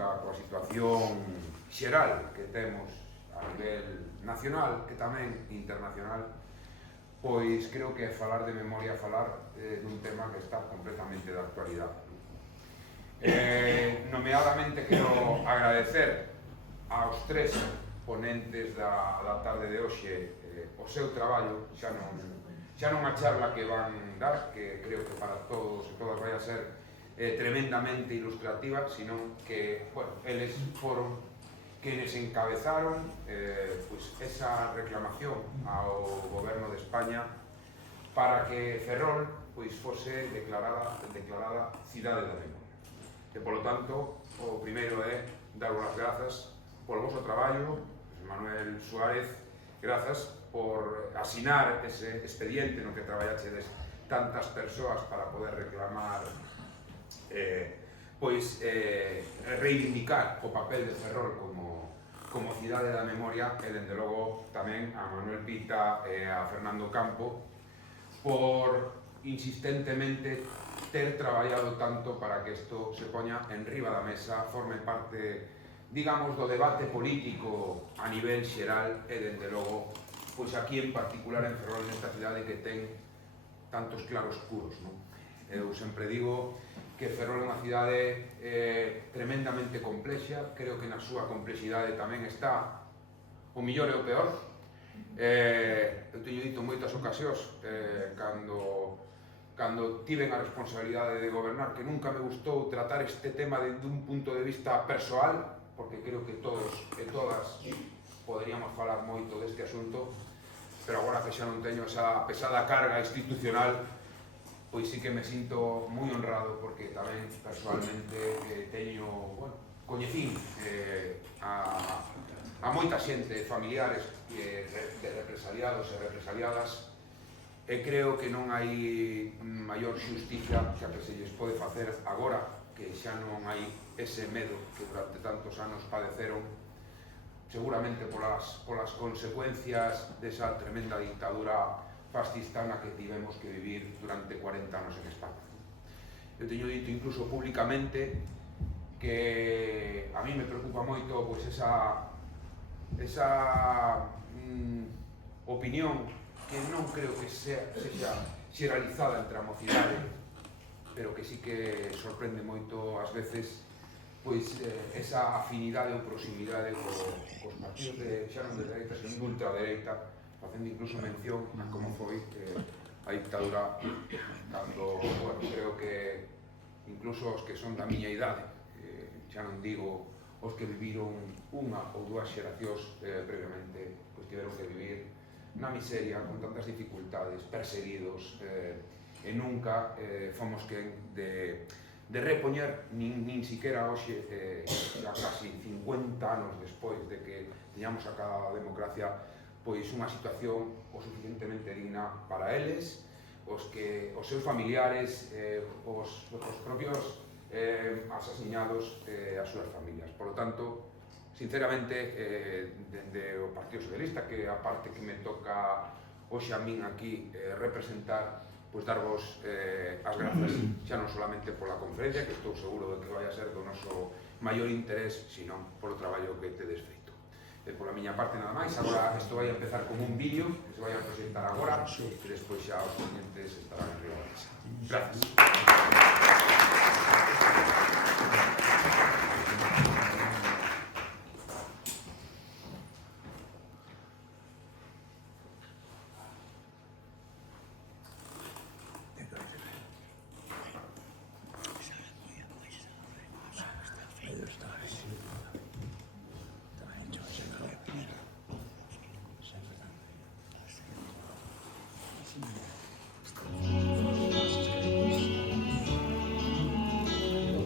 nunca coa situación xeral que temos a nivel nacional e tamén internacional, pois creo que falar de memoria, falar dun tema que está completamente de actualidade. Nomeadamente quero agradecer aos tres ponentes da tarde de hoxe o seu traballo, xa non a charla que van dar, que creo que para todos e todas vai a ser tremendamente ilustrativa, sino que, bueno, eles foron quienes encabezaron pues esa reclamación ao goberno de España para que Ferrol pues fose declarada cidade da memoria. E, polo tanto, o primeiro é dar as grazas polo vosso traballo, Manuel Suárez, grazas por asinar ese expediente no que traballachedes tantas persoas para poder reclamar reivindicar o papel de Ferrol como cidade da memoria, e dende logo tamén a Manuel Pita e a Fernando Campo por insistentemente ter traballado tanto para que isto se poña en riba da mesa, forme parte, digamos, do debate político a nivel xeral e dende logo, pois aquí en particular en Ferrol, nesta cidade que ten tantos claroscuros, non? Eu sempre digo que Ferrol é unha cidade tremendamente complexa, creo que na súa complexidade tamén está o millor e o peor. Eu teño dito moitas ocasións, cando tiven a responsabilidade de gobernar, que nunca me gustou tratar este tema desde un punto de vista persoal, porque creo que todos e todas poderíamos falar moito deste asunto, pero agora que xa non teño esa pesada carga institucional, pois sí que me sinto moi honrado, porque tamén persoalmente teño, bueno, coñecín a moita xente, familiares de represaliados e represaliadas, e creo que non hai maior xusticia que a que se lles pode facer agora, que xa non hai ese medo que durante tantos anos padeceron, seguramente polas consecuencias desa tremenda dictadura fascista na que tivemos que vivir durante 40 anos en España. Eu teño dito incluso públicamente que a mí me preocupa moito pois esa opinión que non creo que sexa xeralizada entre a mocidade, pero que sí que sorprende moito ás veces pois esa afinidade ou proximidade cos partidos xa non de dereita, senón de ultradereita, facendo incluso mención a como foi a dictadura cando, bueno, creo que incluso os que son da miña idade, xa non digo os que viviron unha ou dúas xeracións previamente, pois tiveron que vivir na miseria, con tantas dificultades, perseguidos, e nunca fomos quen de repoñer, nin siquiera hoxe, xa casi 50 anos despois de que teñamos acabado a democracia, pois unha situación o suficientemente digna para eles, os seus familiares, os propios asasinados, as súas familias. Por lo tanto, sinceramente, dende o Partido Socialista, que a parte que me toca hoxe a min aquí representar, pois darvos as grazas, xa non solamente pola conferencia, que estou seguro de que vai a ser do noso maior interés, sino polo traballo que tedes feito. Pola miña parte nada máis, agora isto vai a empezar como un vídeo que se vai a presentar agora, e despois xa os clientes estarán en riba da mesa. Gracias.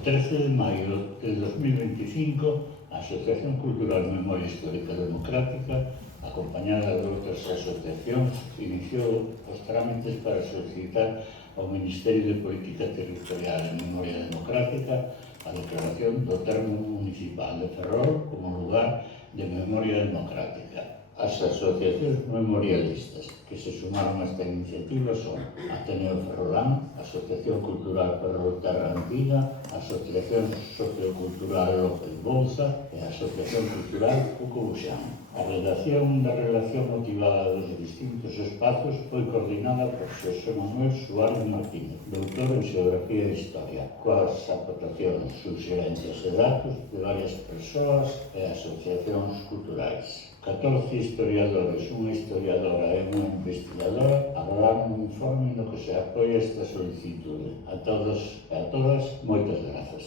El 13 de maio de 2025, a Asociación Cultural Memoria Histórica Democrática, acompañada de outras asociacións, iniciou os trámites para solicitar ao Ministerio de Política Territorial e Memoria Democrática a declaración do termo municipal de Ferrol como lugar de memoria democrática. As asociacións memorialistas que se sumaron a esta iniciativa son Ateneo Ferrolán, Asociación Cultural Ferrolterra Antiga, Asociación Sociocultural López Bouza e a Asociación Cultural Cuco Buxán. A redacción da relación motivada dos distintos espazos foi coordinada por Xosé Manuel Suárez Martínez, doutor en Xeografía e Historia, coas aportacións, suxerencias e datos de varias persoas e asociacións culturais. 14 historiadores, unha historiadora e unha investigadora abordaron un informe no que se apoia esta solicitude. A todos e a todas, moitas grazas.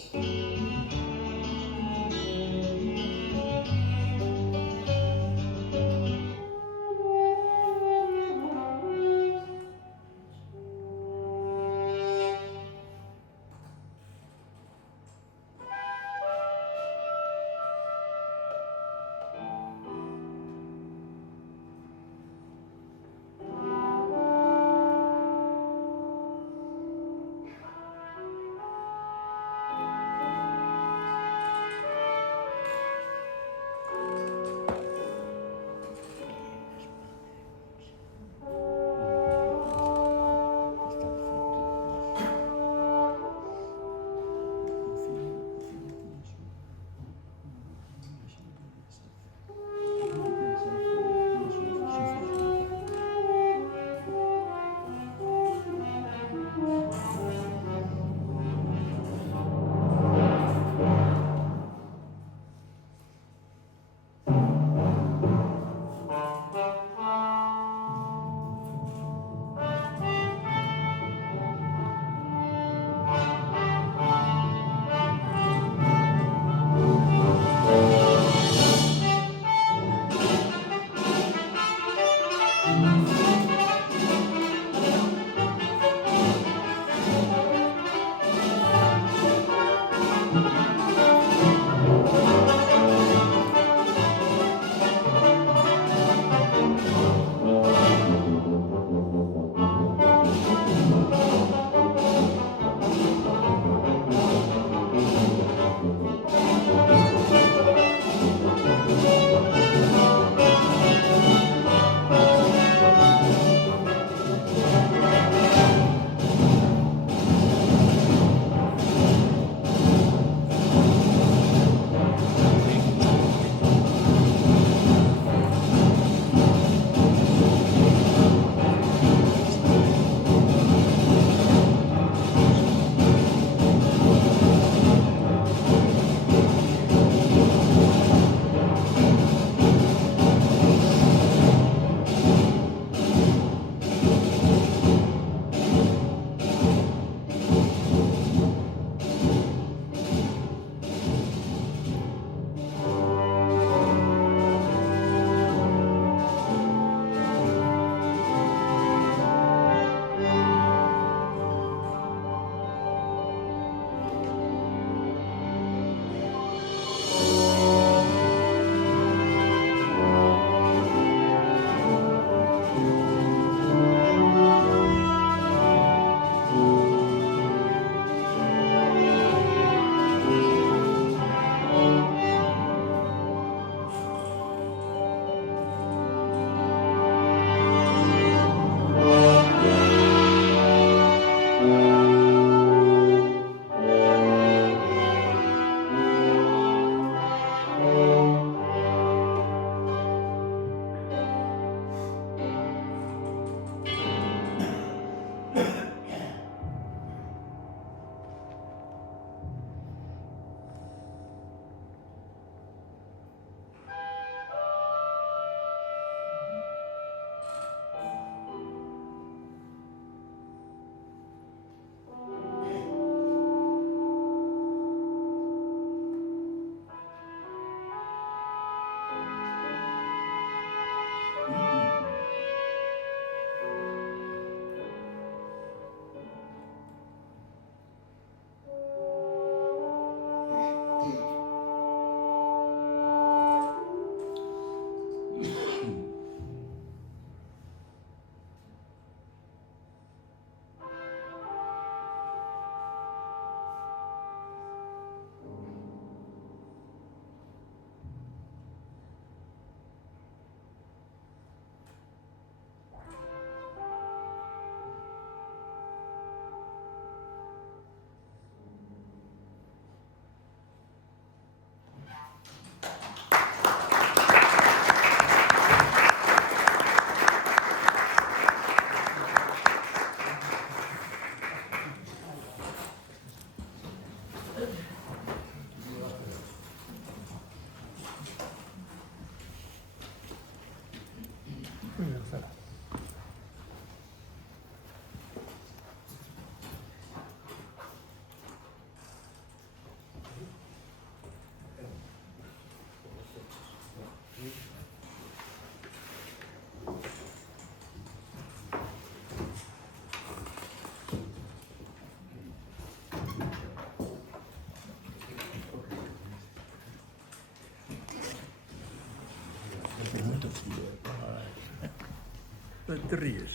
Te ríes.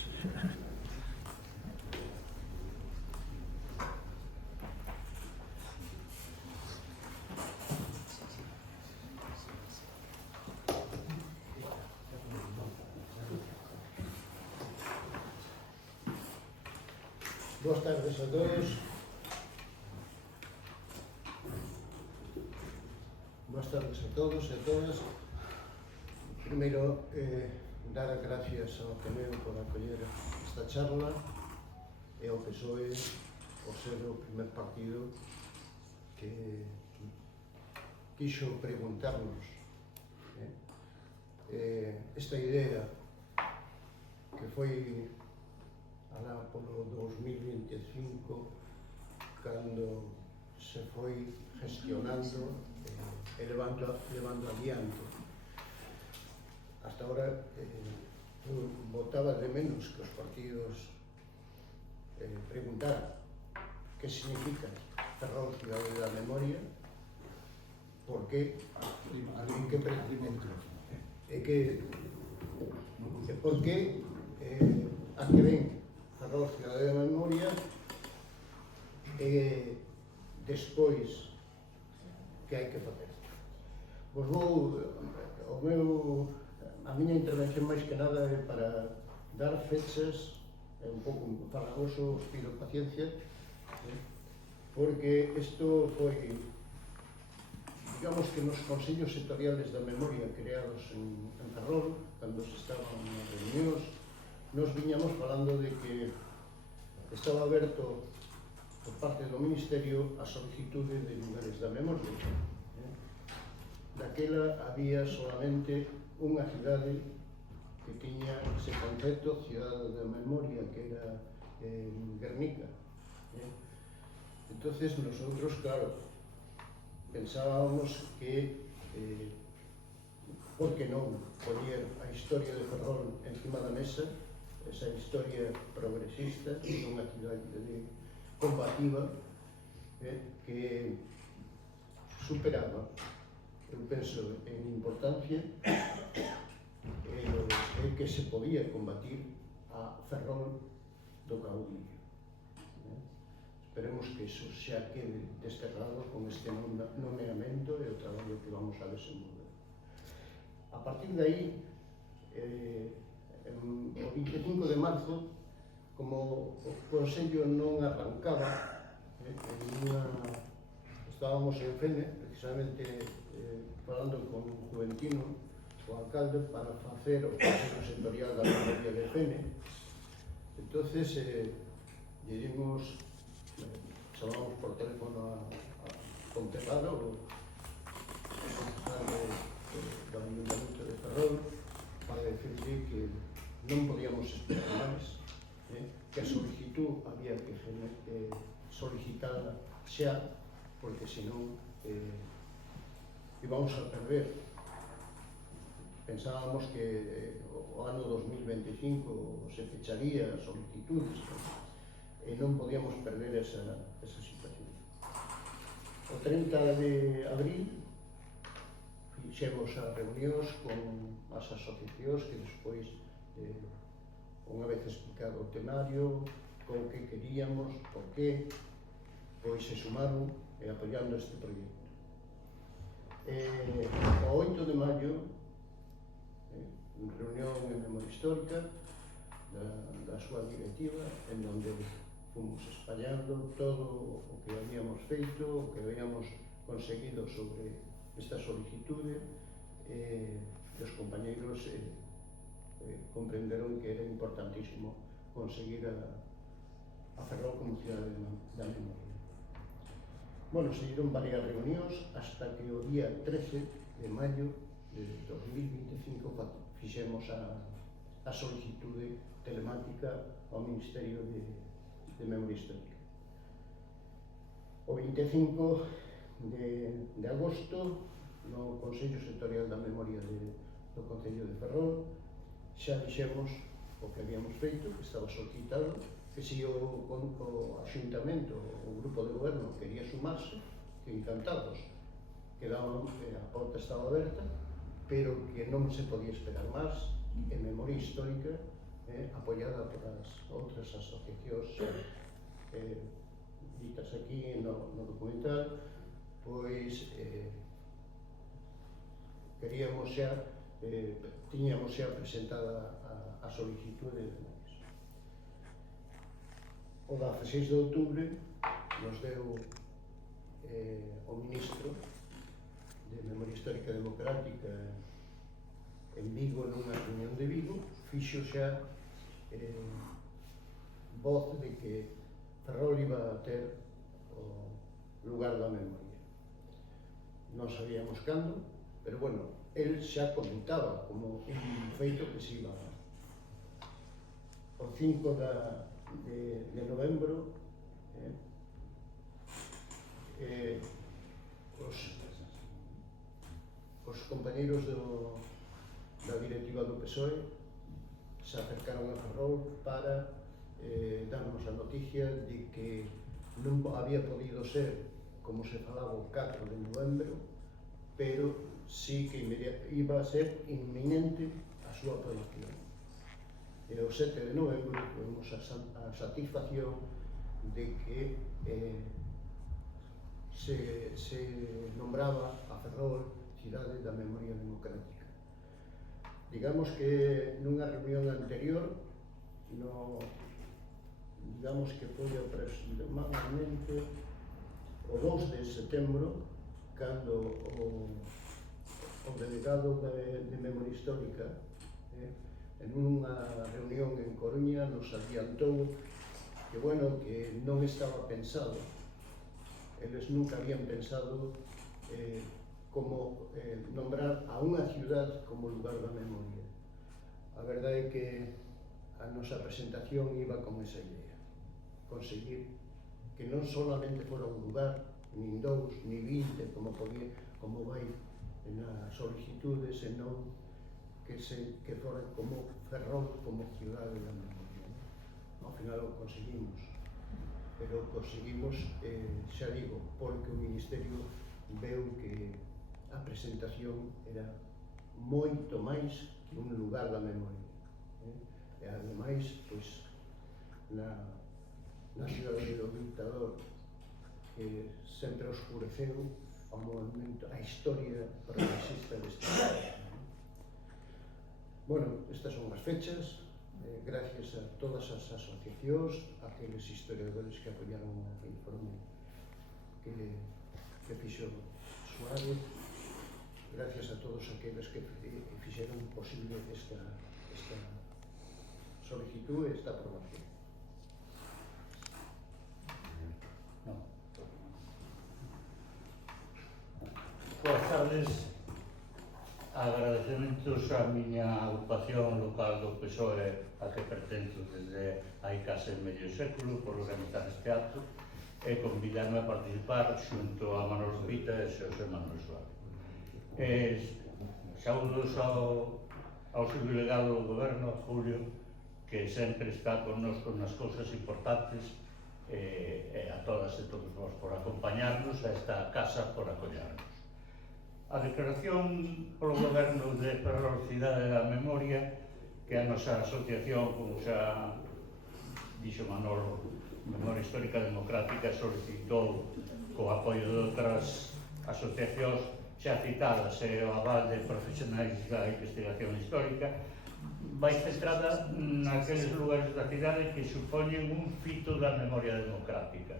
Boas tardes a todos. Boas tardes a todos e a todas. Primeiro, dar as gracias ao Ateneo por acoller esta charla e ao PSOE por ser o primer partido que quixo preguntarnos esta idea que foi alá polo 2025 cando se foi gestionando e levando adiante. Hasta ahora botaba de menos que os partidos preguntaran que significa Ferrol Cidade da Memoria, por qué e por qué a que ven Ferrol Cidade da Memoria e despois que hai que facer. Vos vou, a miña intervención máis que nada é para dar fechas, é un pouco farragoso, os pido paciencia, porque isto foi, digamos que nos consellos sectoriales da memoria creados en Ferrol, cando se estaban nas reunións, nos viñamos falando de que estaba aberto por parte do Ministerio a solicitude de lugares da memoria. Daquela había solamente unha cidade que tiña ese concepto, Cidade da Memoria, que era Guernica. Entonces, nosotros, claro, pensábamos que por que non poñer a historia de Ferrol encima da mesa, esa historia progresista dunha cidade combativa que superaba, eu penso, en importancia que se podía combatir a Ferrol do caudillo. Esperemos que iso xa quede desterrado con este nomeamento e o traballo que vamos a desenvolver. A partir de aí, o 25 de marzo, como o Consello non arrancaba, estábamos en Fene, precisamente falando con Juventino, o alcalde, para facer o Consello Sectorial da Memoria de Fene. Entonces, lle dimos, chamamos por teléfono a Pontevaro, o alcalde do Ayuntamiento de Ferrol, para decirle que non podíamos esperar máis, que a solicitud había que solicitarla xa, porque senón íbamos a perder. Pensábamos que o ano 2025 se fecharía as solicitudes e non podíamos perder esa situación. O 30 de abril fixemos as reunións con as asociacións que despois, unha vez explicado o temario, con que queríamos, por qué, pois se sumaron apoiando este proxecto. O 8 de maio, reunión en memoria histórica da súa directiva, en onde fomos espallando todo o que habíamos feito, o que habíamos conseguido sobre esta solicitude, e os compañeiros comprenderon que era importantísimo conseguir a Ferrol como cidade da memoria. Bueno, seguiron varias reunións hasta que o día 13 de maio de 2025 fixemos a solicitude telemática ao Ministerio de Memoria Histórica. O 25 de agosto, no Consello Sectorial da Memoria do Concello de Ferrol, xa dixemos o que habíamos feito, que estaba solicitado, que se o Axuntamento, o Grupo de Goberno, quería sumarse, que encantados, que a porta estaba aberta, pero que non se podía esperar máis, e Memoria Histórica, apoiada por as outras asociacións ditas aquí no documental, pois queríamos xa, tiñamos xa presentada a solicitude de máis. O 16 de outubro nos deu o ministro de Memoria Histórica Democrática en Vigo, nunha reunión de Vigo, fixo xa voz de que Ferrol iba a ter o lugar da memoria. Non sabíamos cando, pero bueno, el xa comentaba como un feito que se iba a dar. O 5 de novembro os compañeiros da directiva do PSOE se acercaron a Ferrol para darnos a noticia de que non había podido ser como se falaba o 4 de novembro, pero sí que iba a ser inminente a súa aprobación. E o 7 de novembro tuvemos a satisfacción de que se nombraba a Ferrol Cidade da Memoria Democrática. Digamos que nunha reunión anterior, digamos que foi aproximadamente o 2 de setembro, cando o delegado de Memoria Histórica en unha reunión en Coruña nos adiantou que, bueno, que non estaba pensado, eles nunca habían pensado como nombrar a unha ciudad como lugar da memoria. A verdade é que a nosa presentación iba con esa idea, conseguir que non solamente fora un lugar, nin 2, nin 20, como vai na solicitude, senón que fora como Ferrol como cidade da memoria. Ao final o conseguimos, pero conseguimos, xa digo, porque o Ministerio veu que a presentación era moito máis que un lugar da memoria. E ademais, pois, na cidade do dictador, que sempre oscureceu ao movimento, a historia progresista deste país. Bueno, estas son as fechas, gracias a todas as asociacións, a aqueles historiadores que apoiaron o informe que fixo Suárez, gracias a todos aqueles que fixeron posible esta solicitud e esta aprobación. Boas tardes. Agradecementos á miña agrupación local do PSOE a que pertenzo desde hai case medio século por organizar este acto e convidarme a participar xunto a Manolo Pita e Xosé Manuel Suárez. Saúdos ao subdelegado do Goberno, Julio, que sempre está connosco nas cousas importantes, e a todas e todos vos por acompañarnos, a esta casa por acollarnos. A declaración polo Goberno de Ferrol Cidade da Memoria, que a nosa asociación, como xa dixo Manolo, Memoria Histórica Democrática, solicitou co apoio de outras asociacións xa citadas e o aval de profesionais da investigación histórica, vai centrada naqueles lugares da cidade que supoñen un fito da memoria democrática,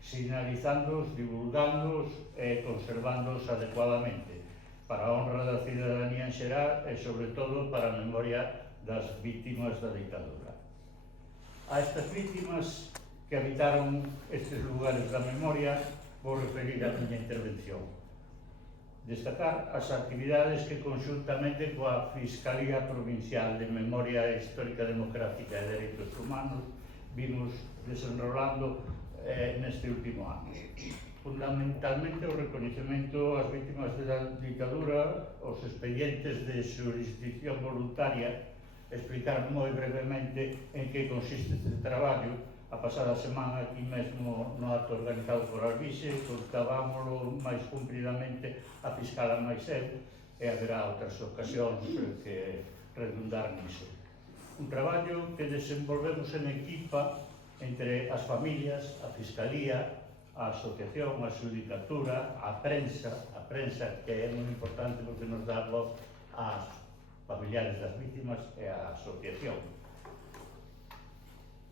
sinalizándoos, divulgándoos e conservándoos adecuadamente para a honra da cidadanía en xeral e, sobre todo, para a memoria das vítimas da ditadura. A estas vítimas que habitaron estes lugares da memoria vou referir a miña intervención. Destacar as actividades que conxuntamente coa Fiscalía Provincial de Memoria Histórica Democrática e Dereitos Humanos vimos desenrolando neste último ano. Fundamentalmente o recoñecemento ás vítimas da ditadura, os expedientes de xurisdicción voluntaria, explicar moi brevemente en que consiste este traballo. A pasada semana aquí mesmo no acto organizado por Albixe contábamoslo máis cumpridamente a fiscala máis eu, e haberá outras ocasións que redundar niso. Un traballo que desenvolvemos en equipa entre as familias, a Fiscalía, a Asociación, a Xudicatura, a prensa que é moi importante porque nos dá voz ás familiares das vítimas e á asociación.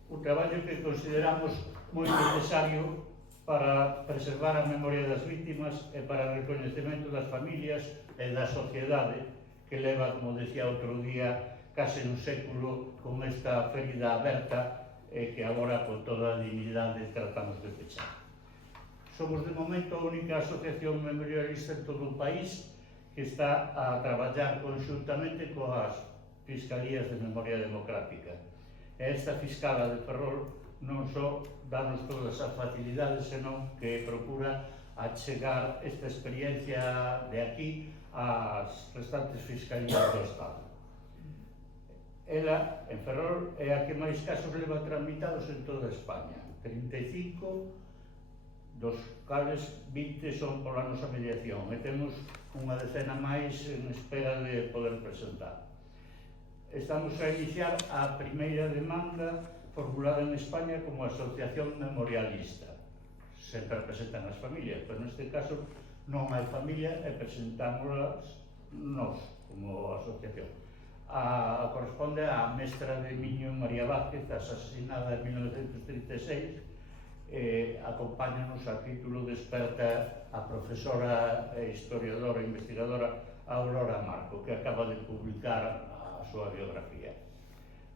Un traballo que consideramos moi necesario para preservar a memoria das vítimas e para o recoñecemento das familias e da sociedade que leva, como decía outro día, case un século con esta ferida aberta e que agora con toda a dignidade tratamos de pechar. Somos de momento a única asociación memorialista en todo o país que está a traballar conxuntamente coas Fiscalías de Memoria Democrática. E esta Fiscala de Ferrol non só danos todas as facilidades, senón que procura achegar esta experiencia de aquí ás restantes Fiscalías do Estado. Ela, en Ferrol, é a que máis casos leva tramitados en toda España. 35, dos cales 20 son pola nosa mediación, e temos unha decena máis en espera de poder presentar. Estamos a iniciar a primeira demanda formulada en España como asociación memorialista. Sempre presentan as familias, pero neste caso non hai familia e presentámoslas nós como asociación. Corresponde á mestra de Miño María Vázquez, asesinada en 1936, acompáñanos a título de experta a profesora e historiadora e investigadora Aurora Marco, que acaba de publicar a súa biografía.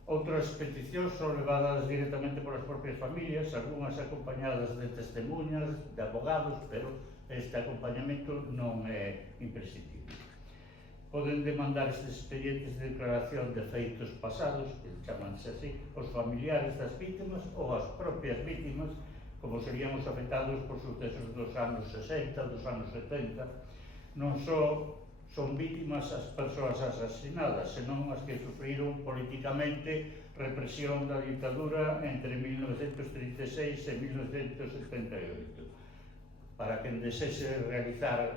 Outras peticións son levadas directamente polas propias familias, algunhas acompañadas de testemunhas, de abogados, pero este acompañamento non é imprescindible. Poden demandar estes expedientes de declaración de feitos pasados, que chamanse así, os familiares das vítimas ou as propias vítimas, como serían os afectados por sucesos dos anos 60, dos anos 70. Non só son vítimas as persoas asasinadas, senón as que sufriron políticamente represión da ditadura entre 1936 e 1978. Para quen desexe realizar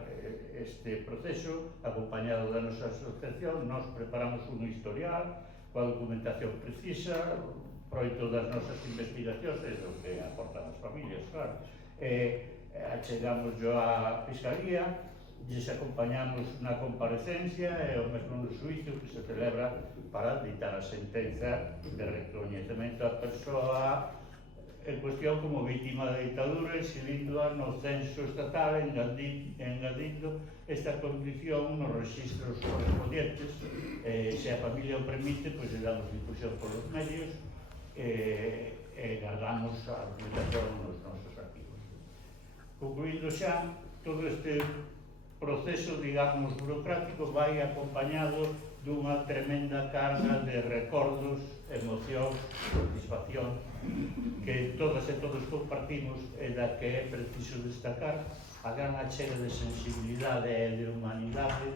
este proceso, acompañado da nosa asociación, nos preparamos un historial coa documentación precisa, proito das nosas investigacións e do que aportan as familias, claro. Achegamos á Fiscalía, lles acompañamos na comparecencia e o mesmo no xuizo que se celebra para dictar a sentenza de recoñecemento á persoa en cuestión como vítima da ditadura, exhibíndoa no censo estatal, engadindo esta condición nos registros correspondientes. Se a familia o permite, pois le damos difusión polos medios e guardamos a documentación nos nosos arquivos. Concluindo xa, todo este proceso, digamos, burocrático vai acompañado dunha tremenda carga de recordos, emoción, satisfacción que todas e todos compartimos e da que é preciso destacar a gran achega de sensibilidade e de humanidade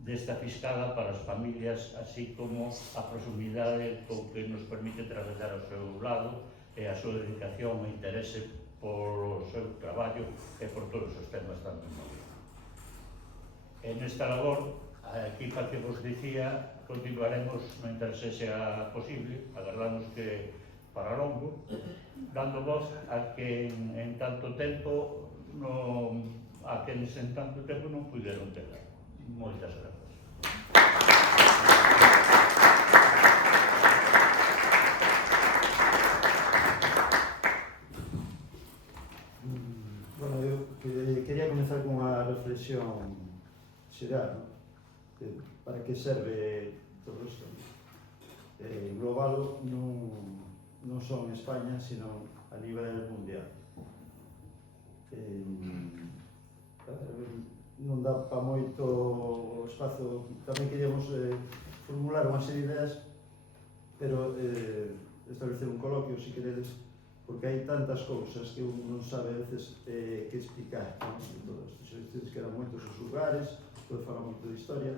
desta Fiscala para as familias, así como a proximidade con que nos permite traballar ao seu lado e a súa dedicación e interese polo seu traballo e por todos os temas da memoria. En esta labor, a equipa que vos dicía, continuaremos mentre sexa posible, agardamos que para longo, dando voz a que en tanto tempo a quenes en tanto tempo non puderon ter. Moitas grazas. Bueno, eu quería comenzar con unha reflexión xeral, ¿no? Para que serve todo isto. Global non só en España, sino a nivel mundial. Non dá para moito espazo. Tamén queríamos formular unha serie de ideas, pero establecer un coloquio, se queredes, porque hai tantas cousas que un non sabe a veces que explicar, ¿no? Todo isto. Se dices que eran moitos os lugares, pode falar moito de historia,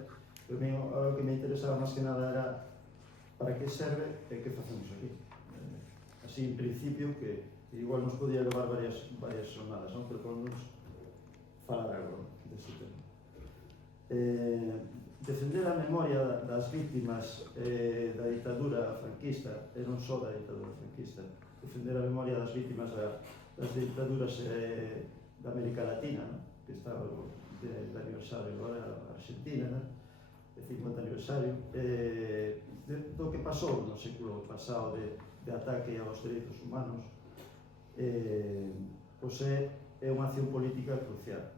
pero a mí o que me interesaba máis que nada era para que serve e que facemos aquí. Así, en principio, que igual nos podía levar varias jornadas, ¿no? Pero podemos falar agora deste tema. defender a memoria das víctimas da ditadura franquista, e non só da ditadura franquista, defender a memoria das víctimas das dictaduras da América Latina, ¿no? Que está de aniversario agora a Argentina, ¿no? De 50 aniversario, do que pasou no século pasado de ataque aos dereitos humanos, pois é unha acción política crucial.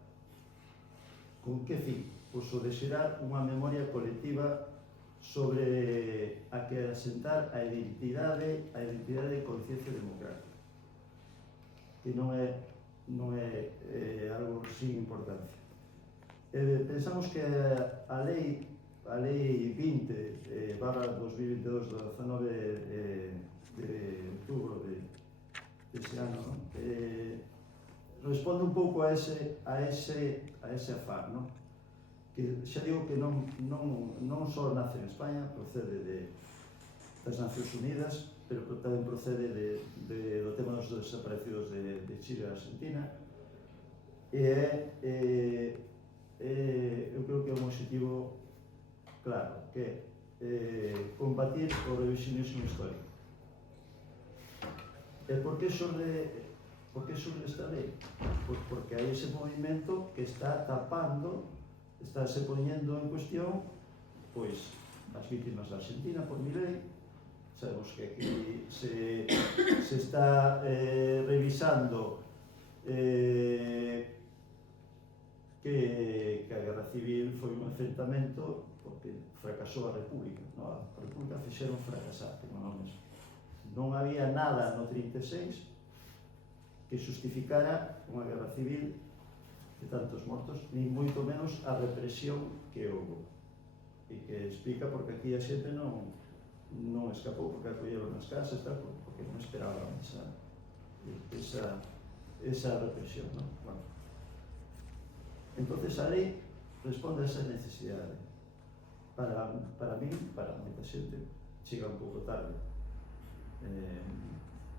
Con que fin? Pois o de xerar unha memoria colectiva sobre a que asentar a identidade de conciencia democrática, que non é algo sin importancia. Pensamos que a lei 20/2022 do 19 de outubro dese ano, ¿no? Responde un pouco a ese afán, ¿no? Que xa digo que non só nace en España, procede das Nacións Unidas, pero tamén procede do tema dos desaparecidos de Chile e Argentina, e eu creo que é un objetivo claro, que é combatir o revisionismo histórico. E por que xorde esta lei? Porque hai ese movimento que está tapando, está se poñendo en cuestión, pois, as vítimas da Argentina por Milei. Sabemos que aquí se está revisando que a Guerra Civil foi un enfrentamento porque fracasou a República, no? A República fixeron fracasar, como non mesmo. Non había nada no 36 que justificara unha guerra civil de tantos mortos, ni moito menos a represión que houve, e que explica porque aquí a xente non escapou, porque acolleron nas casas, porque non esperaban esa represión, ¿no? Bueno. Entonces a lei responde a esa necesidade. Para min, para moita xente, chega un pouco tarde.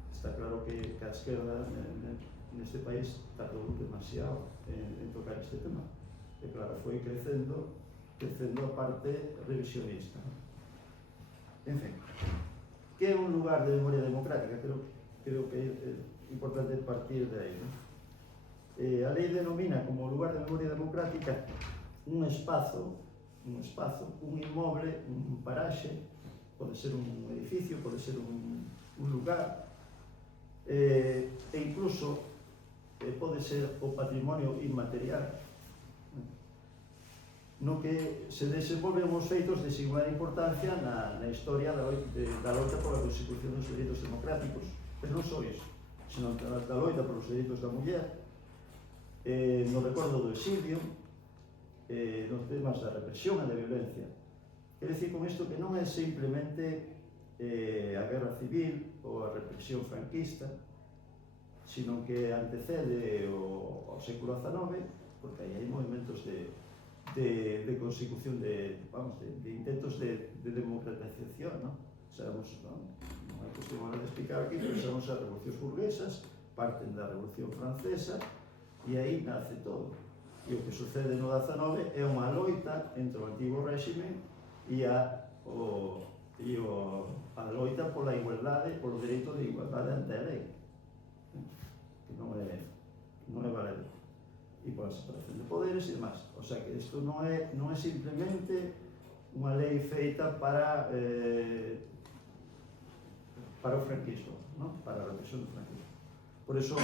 Está claro que a esquerda neste país tardou demasiado en tocar este tema. E claro, foi crecendo a parte revisionista. En fin, que é un lugar de memoria democrática? Creo que é importante partir de aí, ¿no? A lei denomina como lugar de memoria democrática un espazo, un inmoble, un paraxe, pode ser un edificio, pode ser un lugar, e incluso pode ser o patrimonio inmaterial, no que se desenvolven os feitos de singular importancia na historia da loita pola consecución dos dereitos democráticos, pero non só iso, senón da loita polos dereitos da muller, no recordo do exilio, nos temas da represión e da violencia. Quer dicir con isto que non é simplemente a guerra civil ou a represión franquista, sino que antecede ao século XIX, porque aí hai movimentos de consecución de intentos de democratización, ¿no? Sabemos, non é cuestión de explicar aquí, pero sabemos as revolucións burguesas, parten da Revolución Francesa, e aí nace todo. E o que sucede no 19 é unha loita entre o antigo réxime e a loita pola igualdade, polo dereito de igualdade ante a lei, que non é valero, e pola separación de poderes e demás. O sea que isto non é simplemente unha lei feita para o franquismo, ¿no? Para a represión do franquismo. Por iso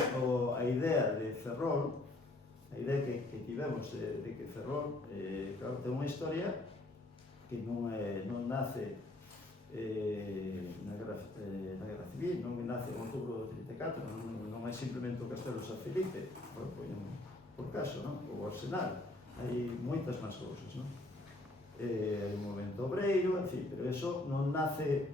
a idea de Ferrol, a idea que tivemos de que Ferrol, claro, ten unha historia que non nace na guerra civil, non nace en outubro do 34, non é simplemente o Castelo de San Felipe, por caso, ¿no? O Arsenal, hai moitas máis cousas, ¿no? Hai un movimento obreiro, en fin, pero eso non nace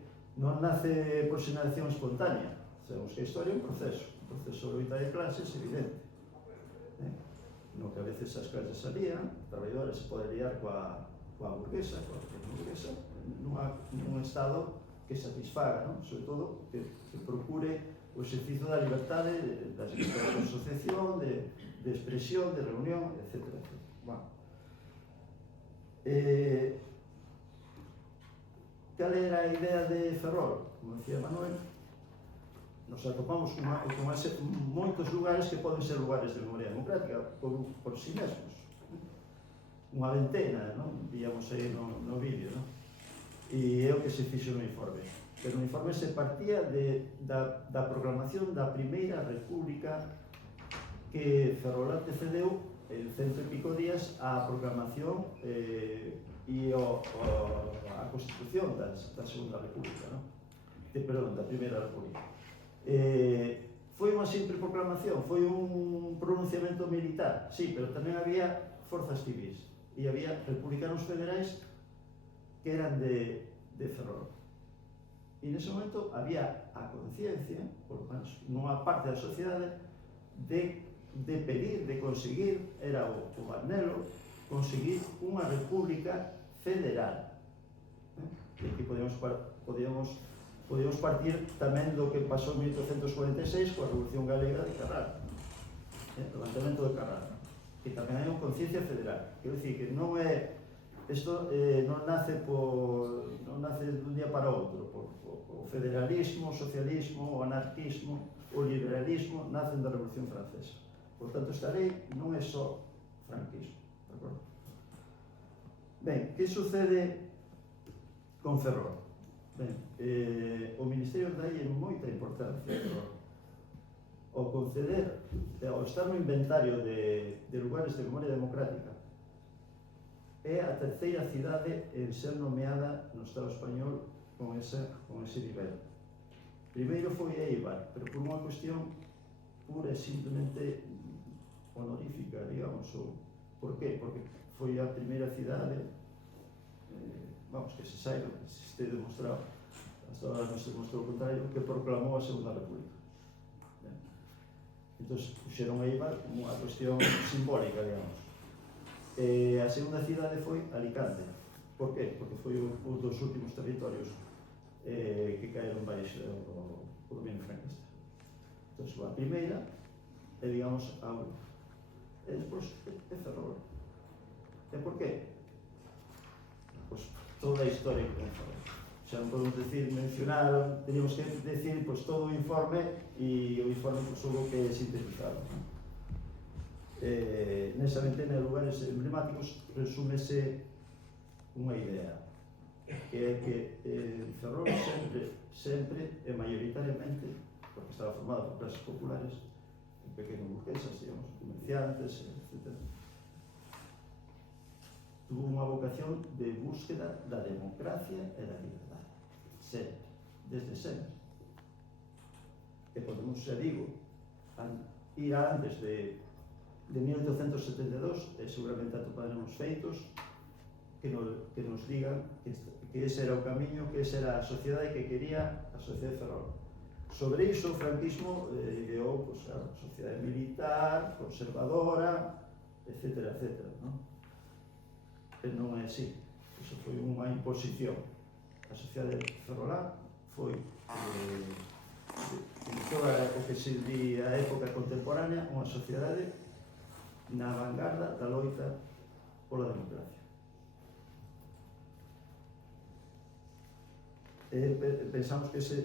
por xeración espontánea. Sabemos que a historia é un proceso de loita de clases evidente, no que a veces as clases salían, os traballadores se pode liar coa burguesa, nun estado que satisfaga, ¿no? Sobre todo que procure o exercicio da liberdade, da libertade de asociación, de expresión, de reunión, etc. Bueno. Cal era a idea de Ferrol? Como decía Manuel, nos atopamos con moitos lugares que poden ser lugares de memoria democrática por si mesmos. Unha ventena, non? Víamos aí no vídeo, non? E é o que se fixo no informe. Pero no informe se partía da proclamación da primeira república que Ferrol antecedeu en 100 e pico días a proclamación e a constitución da Segunda República, non? Perdón, da Primeira República. Foi unha simple proclamación, foi un pronunciamento militar, sí, pero tamén había forzas civis e había republicanos federais que eran de Ferrol. E nese momento había a conciencia, por lo menos nunha parte da sociedade, de pedir, de conseguir, era o anhelo, conseguir unha república federal. E aquí podíamos partir tamén do que pasou en 1846 coa Revolución Galega de Carrara, o levantamento de Carrara, que tamén hai unha conciencia federal. Quero dicir que non é, isto non nace dun día para outro, o federalismo, o socialismo, o anarquismo, o liberalismo nacen da Revolución Francesa. Por tanto, esta lei non é só franquismo, de acordo? Ben, que sucede con Ferrol? Ben, o Ministerio dai moita importancia ao conceder, ao estar no inventario de lugares de memoria democrática. É a terceira cidade en ser nomeada no Estado español con ese nivel. Primeiro foi Eibar, pero por unha cuestión pura e simplemente honorífica, digamos. Por qué? Porque foi a primeira cidade, vamos, que se saiba, que se este demostrado, hasta ahora non se demostrou o contrario, que proclamou a Segunda República. Entón, puxeron a Eibar como unha cuestión simbólica, digamos. A segunda cidade foi Alicante. Por qué? Porque foi un dos últimos territorios que caeron baixo o dominio franquista. Entón, a primeira é, digamos, a única. E despois é Ferrol. E por qué? Pois toda a historia que ten Ferrol. Xa non podemos mencionar, teníamos que decir todo o informe, e o informe hubo que sintetizarlo. Nesa ventena de lugares emblemáticos resúmese unha idea, que é que Ferrol sempre e maioritariamente, porque estaba formado por clases populares, pequenos burguesas, digamos, comerciantes, etc. Tuvo unha vocación de búsqueda da democracia e da liberdade, sempre, desde sempre. E podemos, xa digo, ir antes de 1872, e seguramente atoparemos feitos que nos digan que ese era o camiño, que esa era a sociedade que quería a sociedade de Ferrol. Sobre iso, o franquismo ideou a sociedade militar, conservadora, etc. Pero non é así. Iso foi unha imposición. A sociedade ferrolá foi, en toda o que se di a época contemporánea, unha sociedade na vanguarda da loita pola democracia. Pensamos que eso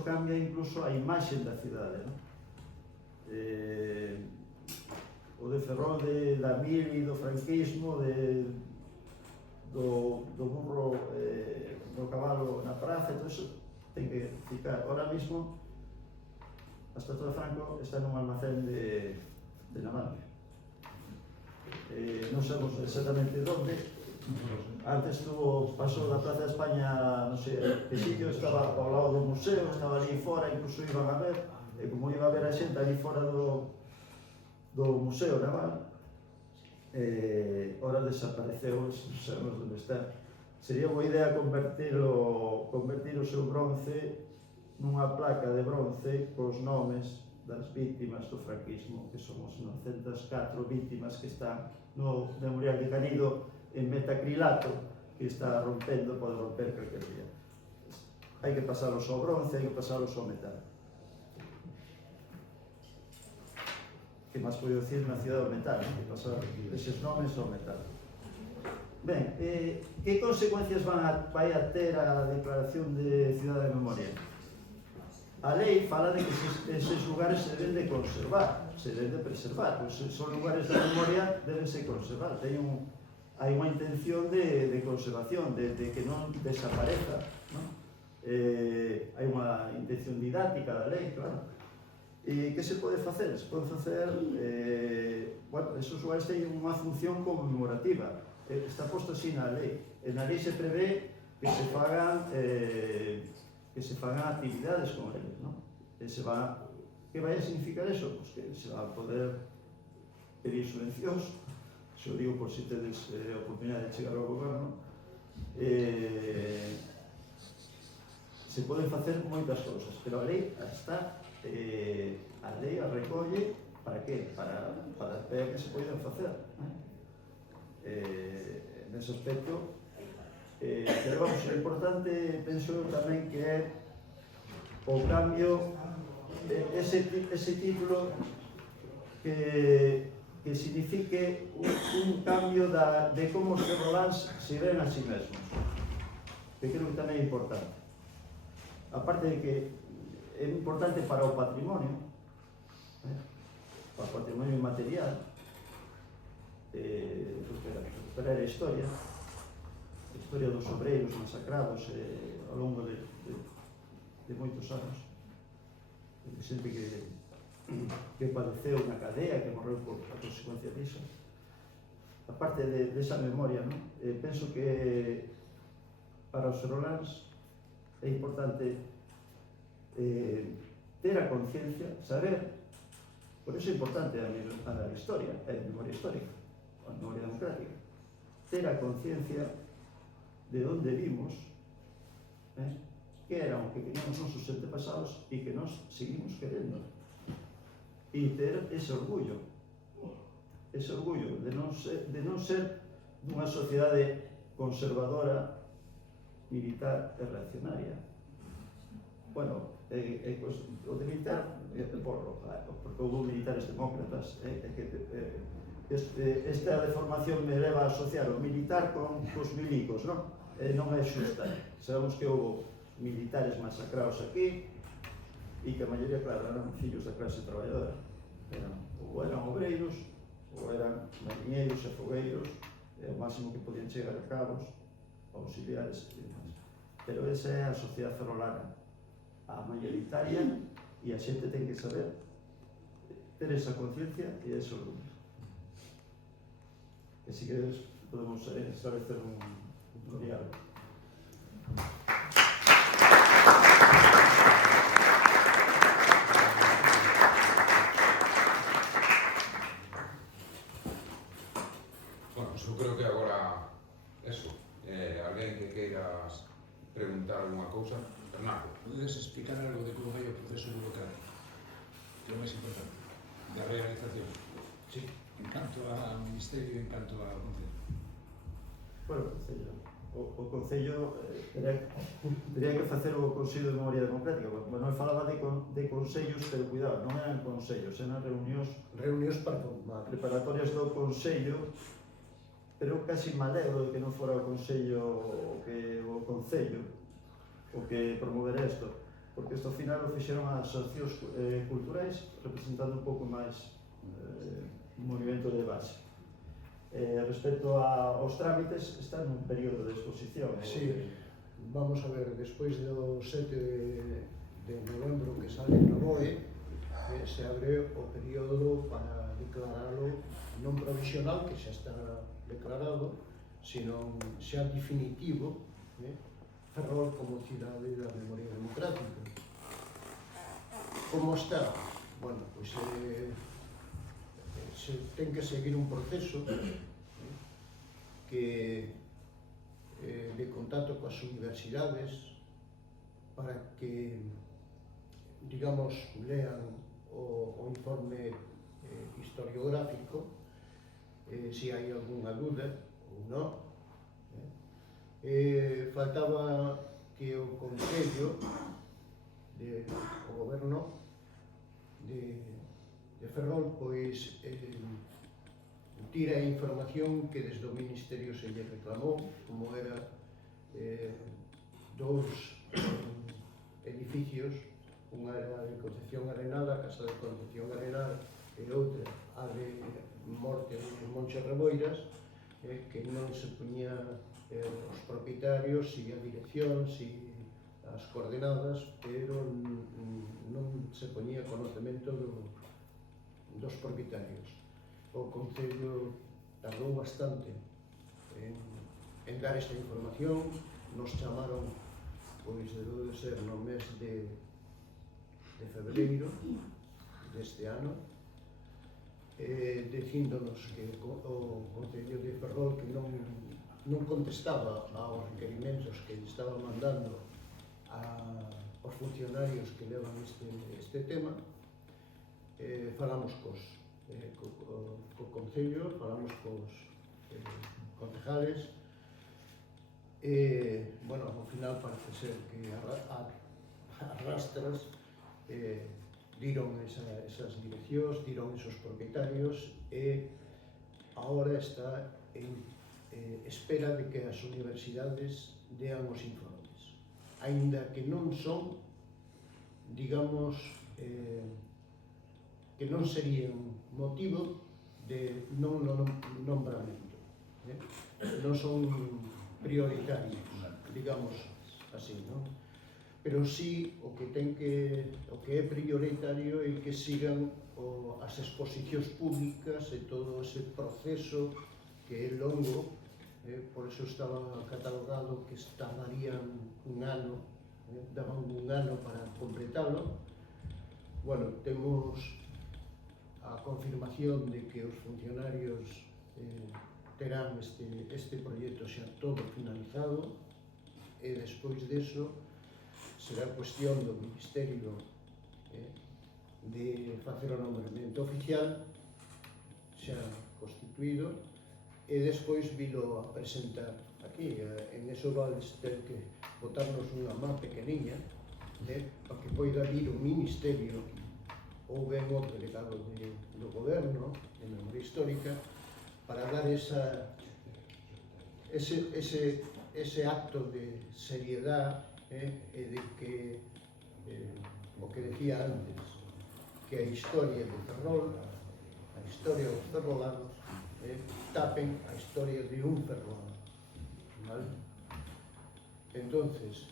cambia incluso a imaxe da cidade, non? O de Ferrol da mili, do franquismo, do burro do cabalo na praza, todo iso ten que ficar. Ahora mismo a estatua de Franco está nun almacén de Navantia. Non sabemos exactamente onde. Antes pasou da Plaza de España, non sei que sitio, estaba ao lado do museo, estaba ali fora, incluso iban a ver, e como iba a ver a xente ali fora do museo naval, ora desapareceu, non sabemos onde está. Sería boa idea convertir o seu bronce nunha placa de bronce cos nomes das víctimas do franquismo, que son as 904 víctimas que están no Memorial de Canido en metacrilato, que está rompendo, pode romper calquer día. Hai que pasalos ao bronce, hai que pasalos ao metal. que máis podo dicir na cidade do metal, que pasar eses nomes ao metal. Ben, que consecuencias vai a ter a declaración de Cidade de Memoria? A lei fala de que eses lugares se deben de conservar, se deben de preservar, pois son lugares de memoria, debense conservar, hai unha intención de conservación, de que non desapareza, non? Hai unha intención didáctica da lei, claro. E que se pode facer? Se pode facer, bueno, esos lugares teñen unha función conmemorativa, está posto así na lei. Na lei se prevé que se fagan actividades con eles, non? Que vai a significar eso? Pues que se va a poder pedir subvencións, se o digo por si tedes oportunidade de chegar ao goberno, se poden facer moitas cousas, pero a lei está, a lei a recolle para que? Para ver que se poden facer. Nese aspecto, pero vamos, o importante, penso tamén que é o cambio, ese título que signifique un cambio de como os ferroláns se ven a si mesmos, que creo que tamén é importante. Aparte de que é importante para o patrimonio, para o patrimonio inmaterial, recuperar a historia dos obreiros masacrados ao longo de moitos anos, de xente que padeceu na cadea, que morreu por a consecuencia disso. Aparte desa memoria, penso que para os ferroláns é importante ter a conciencia, saber, por iso é importante a historia, a memoria histórica, a memoria democrática, ter a conciencia de onde vimos, que era o que queríamos nosos antepasados e que nós seguimos querendo. E ter ese orgullo de non ser dunha sociedade conservadora, militar e reaccionaria. Bueno, o de militar é porro, porque houve militares demócratas, esta deformación me leva a asociar o militar cos milicos, non? Non é xusta. Sabemos que houve militares masacrados aquí e que a maioría, claro, eran fillos da clase traballadora. Ou eran obreiros, ou eran mariñeiros e fogueiros, o máximo que podían chegar a cabos, auxiliares e demais. Pero esa é a sociedade ferrolana, a mayoritaria, e a xente ten que saber ter esa conciencia e ese orgullo. E se queres, podemos establecer un diálogo. Bueno, pues eu creo que agora eso, alguén que queiras preguntar alguna cousa. Fernando, podes explicar algo de como vai o proceso burocrático, que é o máis importante, da realización? sí. En canto ao Ministerio e en canto ao Concello. Bueno, o Concello teria que facer o Consello de Memoria Democrática. Manuel falaba de consellos, pero cuidado, non eran consellos, eran reunións preparatorias do Consello, pero casi malego de que non fora o Consello o Concello o que promovera isto, porque isto ao final o fixeron as asociacións culturais representando un pouco máis un movimento de base. Respecto aos trámites, está nun período de exposición. Sí, vamos a ver, despois do 7 de novembro que sale na BOE, se abre o período para declaralo non provisional, que xa está declarado, sino xa definitivo, Ferrol como cidade da memoria democrática. Como está? Bueno, pois se ten que seguir un proceso que de contacto coas universidades para que, digamos, lean o informe historiográfico, se hai algunha dúda ou non. Faltaba que o Concello, o Goberno de de Ferrol, pois tira a información que desde o Ministerio se lle reclamou, como era dous edificios, unha era de Concepción Arenal, a Casa de Concepción Arenal, e outra a de Morte de Moncho Reboiras, que non se poñía os propietarios, si a dirección, si as coordenadas, pero non se poñía conocemento dos propietarios. O Concello tardou bastante en dar esta información, nos chamaron, pois debeu de ser no mes de febreiro deste ano, dicíndonos que o Concello de Ferrol que non contestaba aos requerimentos que estaba mandando aos funcionarios que levan este tema. Falamos co Concello, falamos cos concejales, bueno, ao final parece ser que arrastras diron esas direccións, diron esos propietarios e agora está en espera de que as universidades dean os informes, aínda que non son, digamos, que non serían motivo de non nombramento, non son prioritarios, digamos así, non? Pero sí o que é prioritario é que sigan as exposicións públicas e todo ese proceso que é longo, por eso estaba catalogado que tardarían un ano, daban un ano para completalo. Bueno, temos a confirmación de que os funcionarios terán este proxecto xa todo finalizado e despois deso será cuestión do Ministerio de facer o nombramento oficial xa constituído e despois vilo a presentar aquí. En eso vai ter que botarnos unha má pequeniña para que poida vir o Ministerio ou ben o delegado do Goberno de Memoria Histórica para dar ese acto de seriedade e de que, o que decía antes, que a historia de Ferrol, a historia dos ferrolanos, tapen a historia de un ferrolano, vale? Entonces,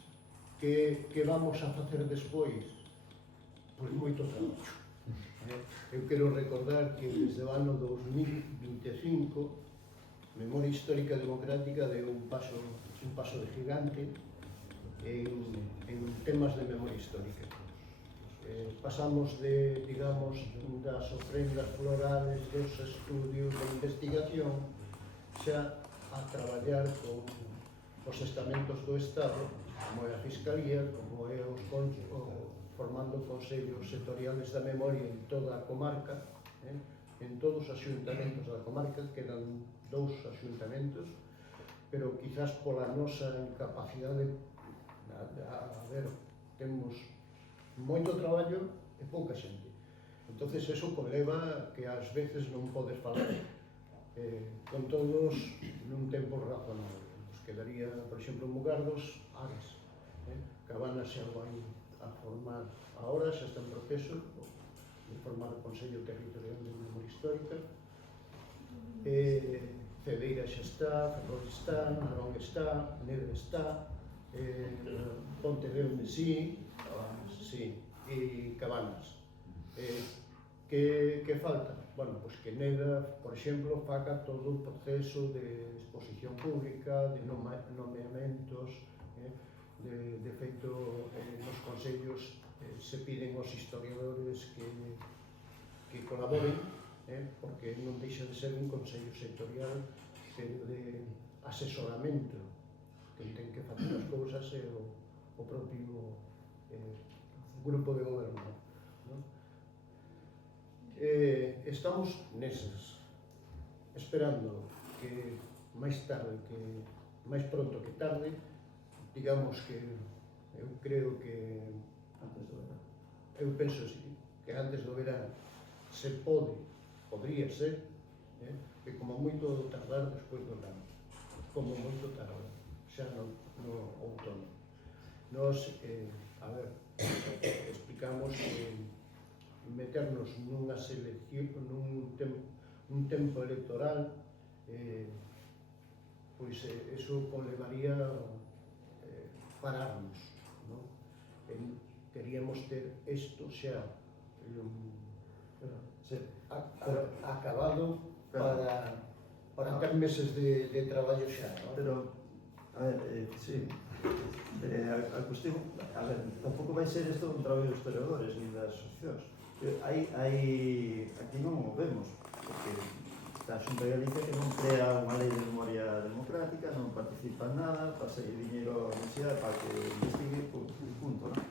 que vamos a facer despois? Pois moito traballo. Eu quero recordar que desde o ano 2025 Memoria Histórica Democrática deu un paso de gigante en temas de memoria histórica. Pasamos de, digamos, das ofrendas florales, dos estudios de investigación, xa a traballar con os estamentos do Estado, como é a Fiscalía, como é formando consellos sectoriales da memoria en toda a comarca, en todos os axuntamentos da comarca, que eran 2 axuntamentos, pero quizás pola nosa incapacidade, a ver, temos moito traballo e pouca xente. Entonces eso conleva que ás veces non podes falar con todos nun tempo razonable. Nos quedaría, por exemplo, en Mugardos, Ares. Cabanas xa vai a formar, ahora xa está en proceso de formar o Consello Territorial de Memoria Histórica. Cedeira xa está, Ferrol está, Narón está, Nedre está, Pontedeume sí, e Cabanas. Que falta? Bueno, pois que Neda, por exemplo, faga todo o proceso de exposición pública, de nomeamentos, de feito, nos consellos se piden aos historiadores que colaboren, porque non deixa de ser un consello sectorial, pero de asesoramento. Quen ten que facer as cousas é o propio grupo de goberno. Estamos nesas, esperando que máis tarde, que máis pronto que tarde, digamos que eu creo que Antes do verán. eu penso sí, que antes do verán se podría ser, que como moito tardar despois do verano, como moito tardar, xa no outono. Nos, a ver, explicamos que meternos nunha selección, nun tempo electoral, pois eso conlevaría pararnos, non? Queríamos ter isto xa acabado para ter meses de traballo xa, non? Pero, a ver, sí, a cuestión, a ver, tampouco vai ser isto un traballo dos historiadores nin das asociacións. Aquí non o vemos, porque a Xunta de Galicia que non crea unha lei de memoria democrática, non participa en nada, pasa aí diñeiro á universidade para que investigue, punto, non?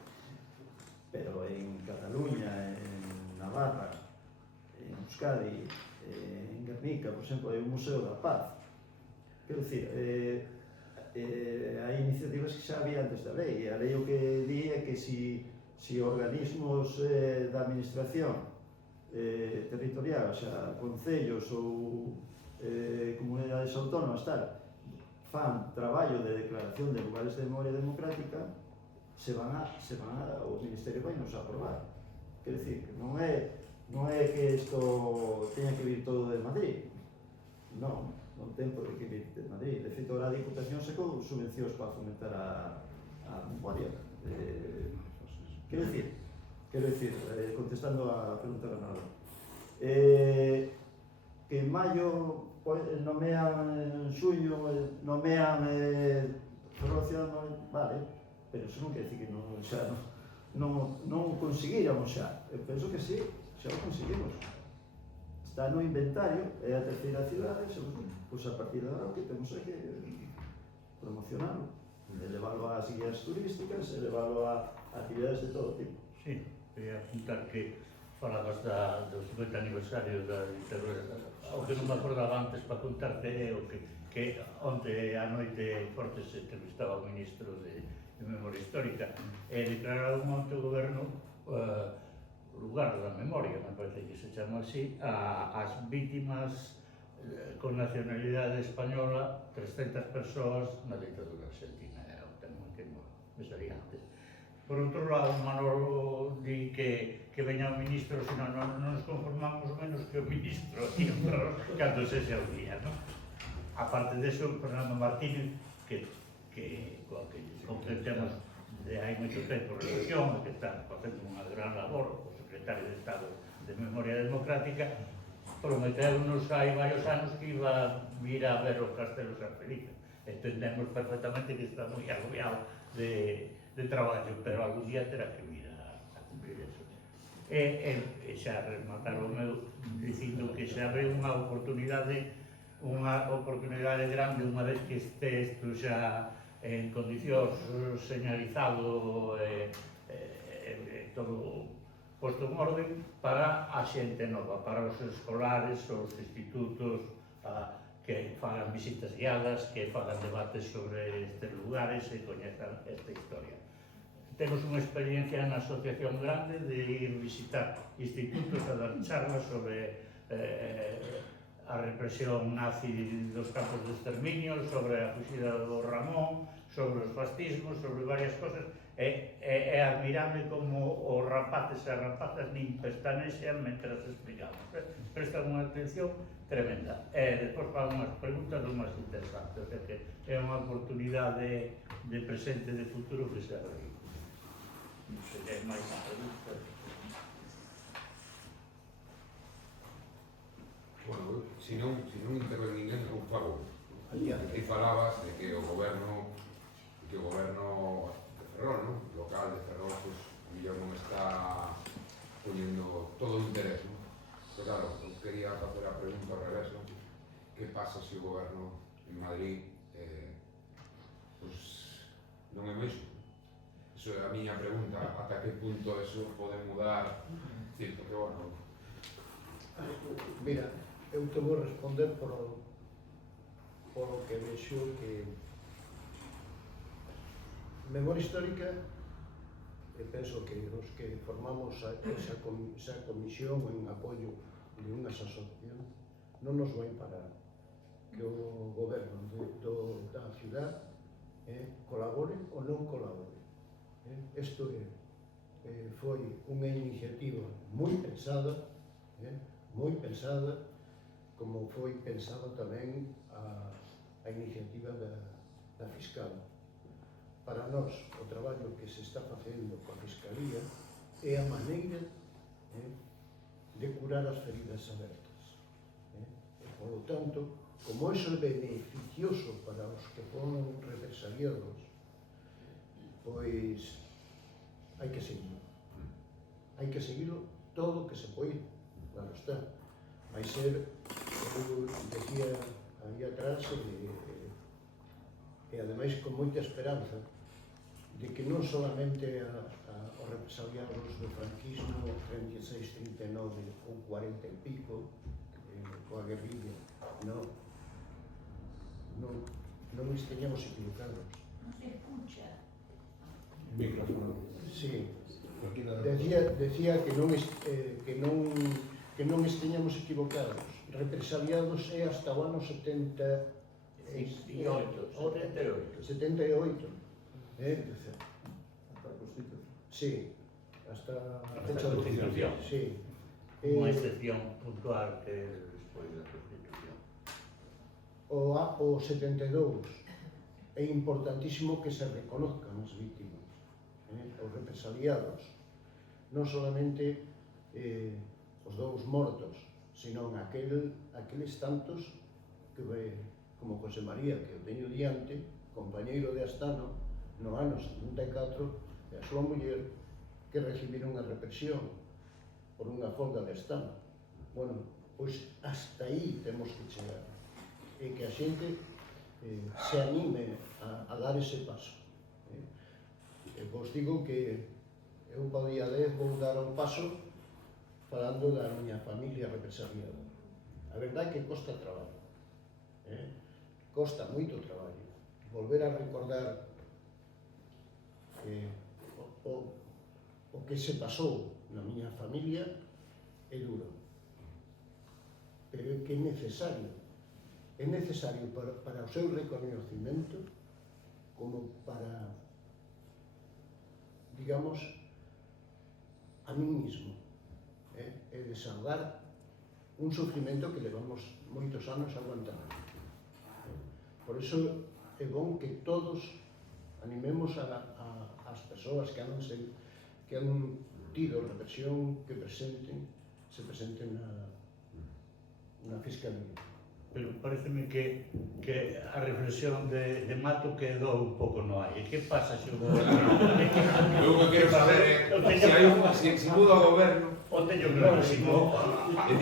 Pero en Cataluña, en Navarra, en Euskadi, en Guernica, por exemplo, hai un Museo da Paz. Quero dicir, hai iniciativas que xa había antes da lei, e a lei o que di é que si organismos da administración territorial, xa concellos ou comunidades autónomas, tal, fan traballo de declaración de lugares de memoria democrática, o Ministerio vai nos aprobar. Quer dicir, que non é que isto teña que vir todo de Madrid, non ten por que vir de Madrid. De feito, a Diputación sacou subvencións para fomentar a memoria. Quero dicir, contestando a pregunta de Ronaldo, que en maio nomean, en xuño nomean relación, vale, pero eso non quer decir que non conseguíramos xa. Eu penso que sí, xa o conseguimos. Está no inventario, é a terceira cidade, pois a partir de agora o que temos é que promocionarlo, elevarlo ás guías turísticas, elevarlo a actividades de todo tipo. Sí, quería apuntar que falabas do 50 aniversario da ditadura. O que non me acordaba antes para contarte é o que onte a noite Fortes entrevistaba ao ministro de Memoria Histórica e declararon onte o goberno lugar da memoria, me parece que se chama así, as vítimas con nacionalidade española, 300 persoas na ditadura argentina, é o tema que me salía antes. Por outro lado, Manolo di que veña o ministro, senón non nos conformamos menos que o ministro, e cando se xa o día, non? A parte deso, Fernando Martínez, con que temos de hai moito tempo relación, que está facendo unha gran labor, o secretario de Estado de Memoria Democrática, prometeunos hai varios anos que iba a vir a ver o Castelo San Felipe. Entendemos perfectamente que está moi agobiado de traballo, pero algún día terá que vir a cumprir eso. E xa rematar o meu dicindo que xa ve unha oportunidade grande unha vez que este isto xa en condicións señalizado todo posto en orden para a xente nova, para os escolares, os institutos, que fagan visitas guiadas, que fagan debates sobre estes lugares e coñezan esta historia. Temos unha experiencia na asociación grande de ir visitar institutos a dar charlas sobre a represión nazi dos campos de exterminio, sobre a fuxida do Ramón, sobre os fascismos, sobre varias cosas, e admirame como os rapaces e as rapazas nin pestanexean mentras explicamos. Prestan unha atención tremenda. E despois fagan unhas preguntas do máis interesantes, o sea que é unha oportunidade de presente e de futuro que se abre. Non sei que hai máis preguntas. Bueno, se non interven ninguén, eu fago. Aí falabas de que o goberno de Ferrol, non? Local de Ferrol, pues, mellor non está poñendo todo o interés, non? Pero claro, eu quería facer a pregunta ao revés, non? Que pasa se o goberno en Madrid pues, non é o mesmo? Iso é a miña pregunta, ata que punto eso pode mudar, sí, porque, bueno... Mira, eu te vou responder por o que vexo que Memoria Histórica penso que os que formamos esa comisión en apoio de unhas asociacións non nos vai parar que o goberno da ciudad colabore ou non colabore. Isto foi unha iniciativa moi pensada, como foi pensada tamén a iniciativa da Fiscal. Para nós, o traballo que se está facendo coa Fiscalía é a maneira de curar as feridas abertas. E, por lo tanto, como iso é beneficioso para os que foron represaliados, pois hai que seguirlo. Hai que seguirlo todo o que se pode, claro está. Vai ser, eu decía aí atrás, e ademais con moita esperanza, de que non solamente os represaliados do franquismo 36, 39 ou 40 e pico, coa guerrilla, non esteñamos equivocados. Non se escucha. Micrófono. Sí, Aquí da- decía que non esteñamos equivocados. Represaliados é hasta o ano 78. 78. Hasta a Constitución. Sí, hasta a Hasta fecha a Constitución. Sí. Unha excepción puntual que é despois da Constitución. O 72 é importantísimo que se reconozcan as vítimas, os represaliados, non solamente os dous mortos, senón aqueles tantos que, como José María, que o teño diante, compañeiro de Astano, no ano 74, e a súa muller, que recibiron a represión por unha folga de Astano. Bueno, pois hasta aí temos que chegar, e que a xente se anime a dar ese paso. Vos digo que eu para o día 10 vou dar un paso falando da miña familia represaliada. A verdade é que costa traballo, costa moito traballo. Volver a recordar o que se pasou na miña familia é duro, pero é que é necesario para o seu reconhecimento, como para, digamos, a mí mismo, é desahogar un sufrimento que levamos moitos anos aguantando. Por iso é bon que todos animemos as persoas que han tido represión que se presenten na Fiscalía. Pero pareceme que a reflexión de Mato quedou un pouco no aire. Que pasa se o goberno... Eu o que quero saber é se muda o goberno, O teño claro, si no... é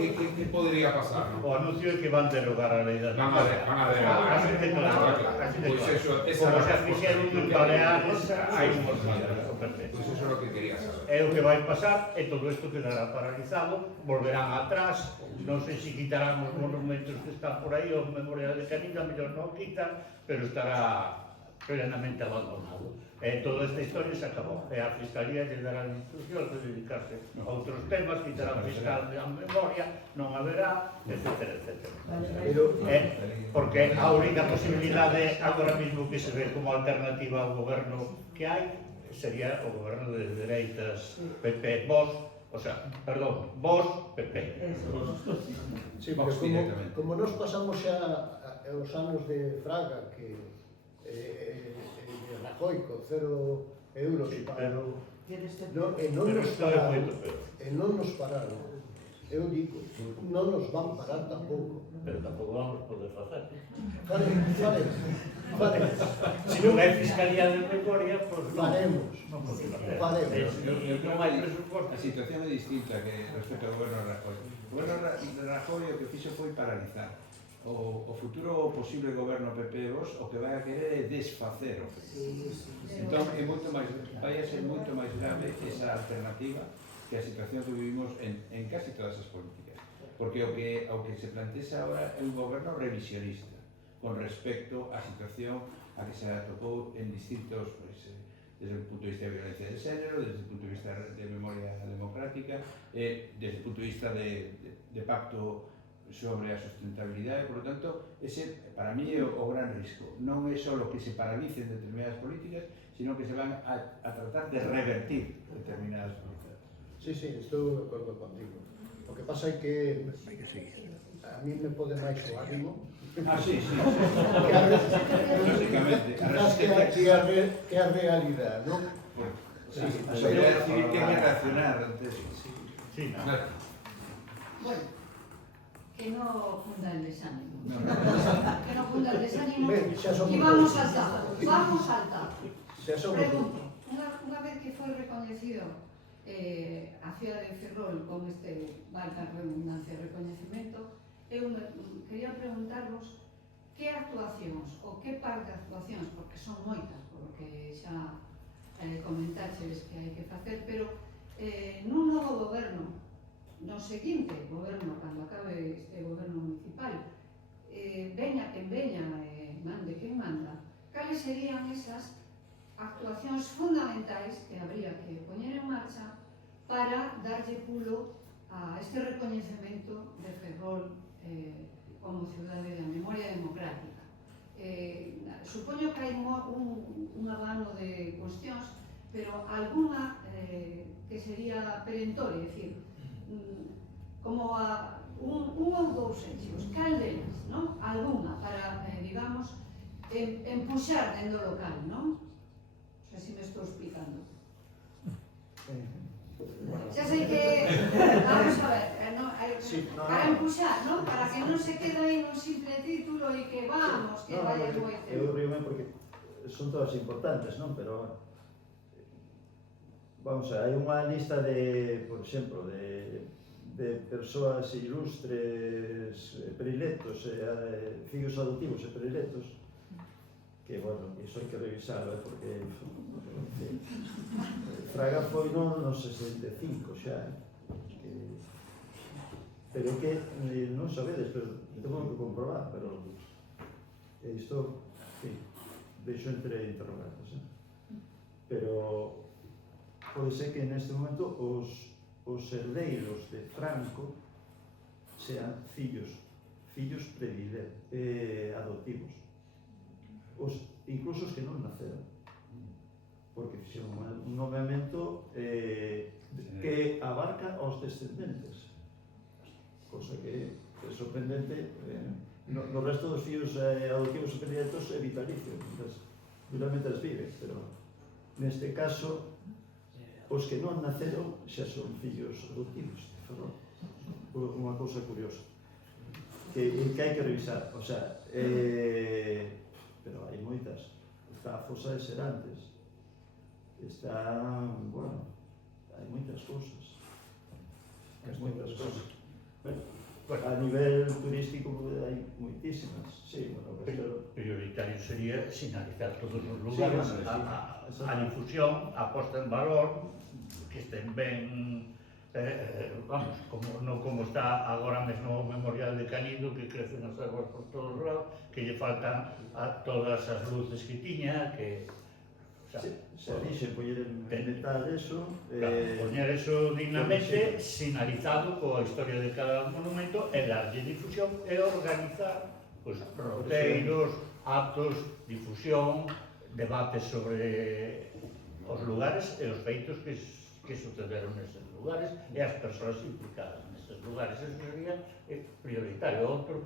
dicir, que podría pasar, non? O anuncio é que van derogar a lei da Van a derogar. Así de claro. Pois eso, Como se fixeron en Baleares, hai unhos días. Pois eso é o que quería saber. É o que vai pasar e todo isto quedará paralizado, volverán atrás, non sei se quitarán os monumentos que están por aí, os memoriales de Canina, mellor non quitan, pero estará plenamente abandonado. Toda esta historia se acabou. A Fiscalía lle dará instruccións de dedicarse a outros temas, quitarán fiscal de memoria, non haberá, etcétera, etcétera. Porque a única posibilidade agora mismo que se ve como alternativa ao goberno que hai sería o goberno de dereitas PP, vos, PP. Sí, porque como nos pasamos xa os anos de Fraga, que de Rajoy con 0 euros para... E non nos pararon. Eu digo, non nos van parar tampouco. Pero tampouco vamos poder facer. Faremos. Se non hai Fiscalía de memoria, pois non. Faremos. Non hai presuposto. A situación é distinta que respecto ao goberno de Rajoy. O goberno de Rajoy o que fixo foi paralizar. O futuro posible goberno PP vos o que vai a querer é desfacer o PP. Entón vai a ser moito máis grave esa alternativa que a situación que vivimos en casi todas as políticas. Porque o que se plantea agora é un goberno revisionista con respecto á situación a que se atopou en distintos desde el punto de vista de violencia de género, desde el punto de vista de memoria democrática, desde el punto de vista de pacto sobre a sustentabilidade. Por lo tanto, ese para mí é o gran risco. Non é só que se paralicen determinadas políticas, sino que se van a tratar de revertir determinadas políticas. Sí, estou de acordo contigo. O que pasa é que a mí me pode máis o ánimo Sí. lógicamente que a realidade, non? Sí, a sociedade civil ten que reaccionar ante eso. Sí, no. Bueno, que no funda el desánimo. No. Que no funda el desánimo. Ben, xa somos Y vamos todos. al tajo. Vamos al tajo. Xa somos Pregunto, unha vez que foi recoñecido a cidade de Ferrol con este, valga a redundancia, recoñecemento, eu quería preguntarvos que actuacións ou que par de actuacións, porque son moitas, porque xa comentaches que hai que facer, pero nun novo goberno, no seguinte goberno, cando acabe este goberno municipal, veña quen veña, mande quen manda, cales serían esas actuacións fundamentais que habría que poñer en marcha para darlle pulo a este recoñecemento de Ferrol como cidade da memoria democrática. Supoño que hai un abano de cuestións, pero alguna que sería perentoria, é dicir, como un ou dous hechos, cal delas, non? Alguna, para, digamos, empuxar dentro local, non? Non sei se me estou explicando. Xa sei que, vamos a ver, para empuxar, non? Para que non se quede aí un simple título e que vamos, que vaya moi Eu ríome porque son todas importantes, non? Pero vamos a, hai unha lista de, por exemplo, de persoas ilustres, predilectos, fillos adoptivos e predilectos, que, bueno, iso hai que revisarlo, porque Fraga foi no 65 xa, pero que non sabedes, pero tengo que comprobar, pero isto, sí, deixo entre interrogantes, pero pode ser que neste momento os herdeiros de Franco sean fillos adoptivos, incluso os que non naceron, porque fixeron un nomeamento que abarca aos descendentes, cosa que é sorprendente. No resto dos fillos adoptivos e predilectos é vitalicio, duramente as vive, pero neste caso os que non naceron xa son fillos adoptivos de Ferrol. Unha cousa curiosa que hai que revisar, o sea, pero hai moitas. Está a fosa de Serantes, está, bueno, hai moitas cousas. A nivel turístico hai moitísimas, sí, bueno, Pero prioritario sería sinalizar todos os lugares, a difusión, a posta en valor, que estén ben, vamos, como está agora mesmo o Memorial de Canido, que crecen as aguas por todos os lados, que lle faltan a todas as luces que tiña, que... Se dixe poñer en detalle eso, poñer eso dignamente, sinalizado coa historia de cada monumento, e darlle difusión e organizar roteiros, actos, difusión, debates sobre os lugares e os feitos que sucederon neses lugares e as persoas implicadas neses lugares. Eso sería prioritario. Outro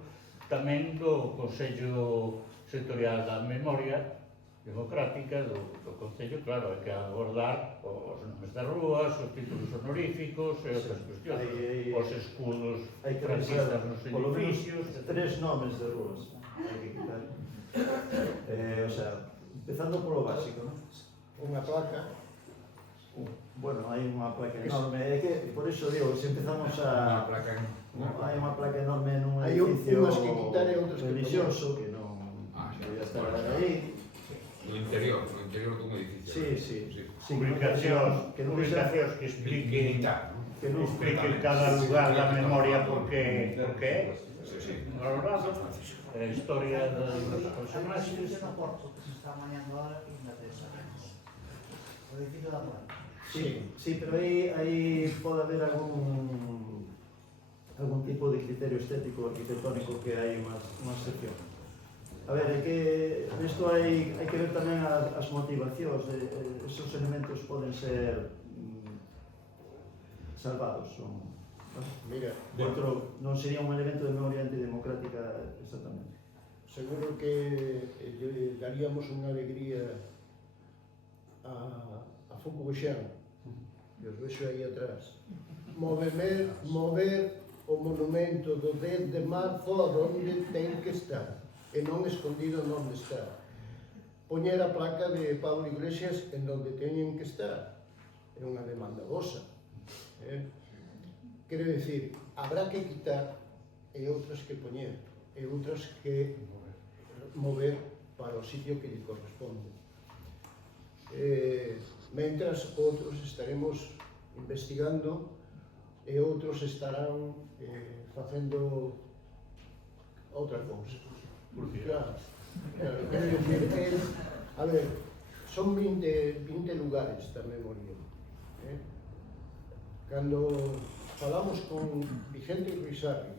tamén do Consello Sectorial da Memoria Democrática do Concello, claro, hai que abordar os nomes das rúas, os títulos honoríficos e outras cuestións, os escudos franquistas nos edificios. Tres nomes de rúas hai que quitar. O sea, empezando polo básico, non? unha placa. Bueno, hai unha placa enorme, é que por iso digo, se empezamos a... Hai unha placa enorme nun edificio religioso que non podía estar aí. No interior dun edificio. Sí. Publicacións que expliquen cada lugar da memoria porque é valorado, a historia dos personaxes. o edificio da planta. Sí, pero aí pode haber algún tipo de criterio estético arquitectónico que hai unha excepción. A ver, é que isto hai que ver tamén as motivacións. Esos elementos poden ser salvados. Mira, Outro non sería un elemento de memoria antidemocrática exactamente. seguro que lle daríamos unha alegría a Foco Bexán, que os vexo aí atrás. Mover o monumento do 10 de marzo onde ten que estar, e non escondido onde está. Poñer a placa de Pablo Iglesias en onde teñen que estar. É unha demanda vosa. Quero dicir, habrá que quitar e outras que poñer, e outras que mover para o sitio que lle corresponde. Mentras, outros estaremos investigando e outros estarán facendo outra cousa. Claro, quero dicir, a ver, son 20 lugares da memoria. Cando falamos con Vicente Ruizarri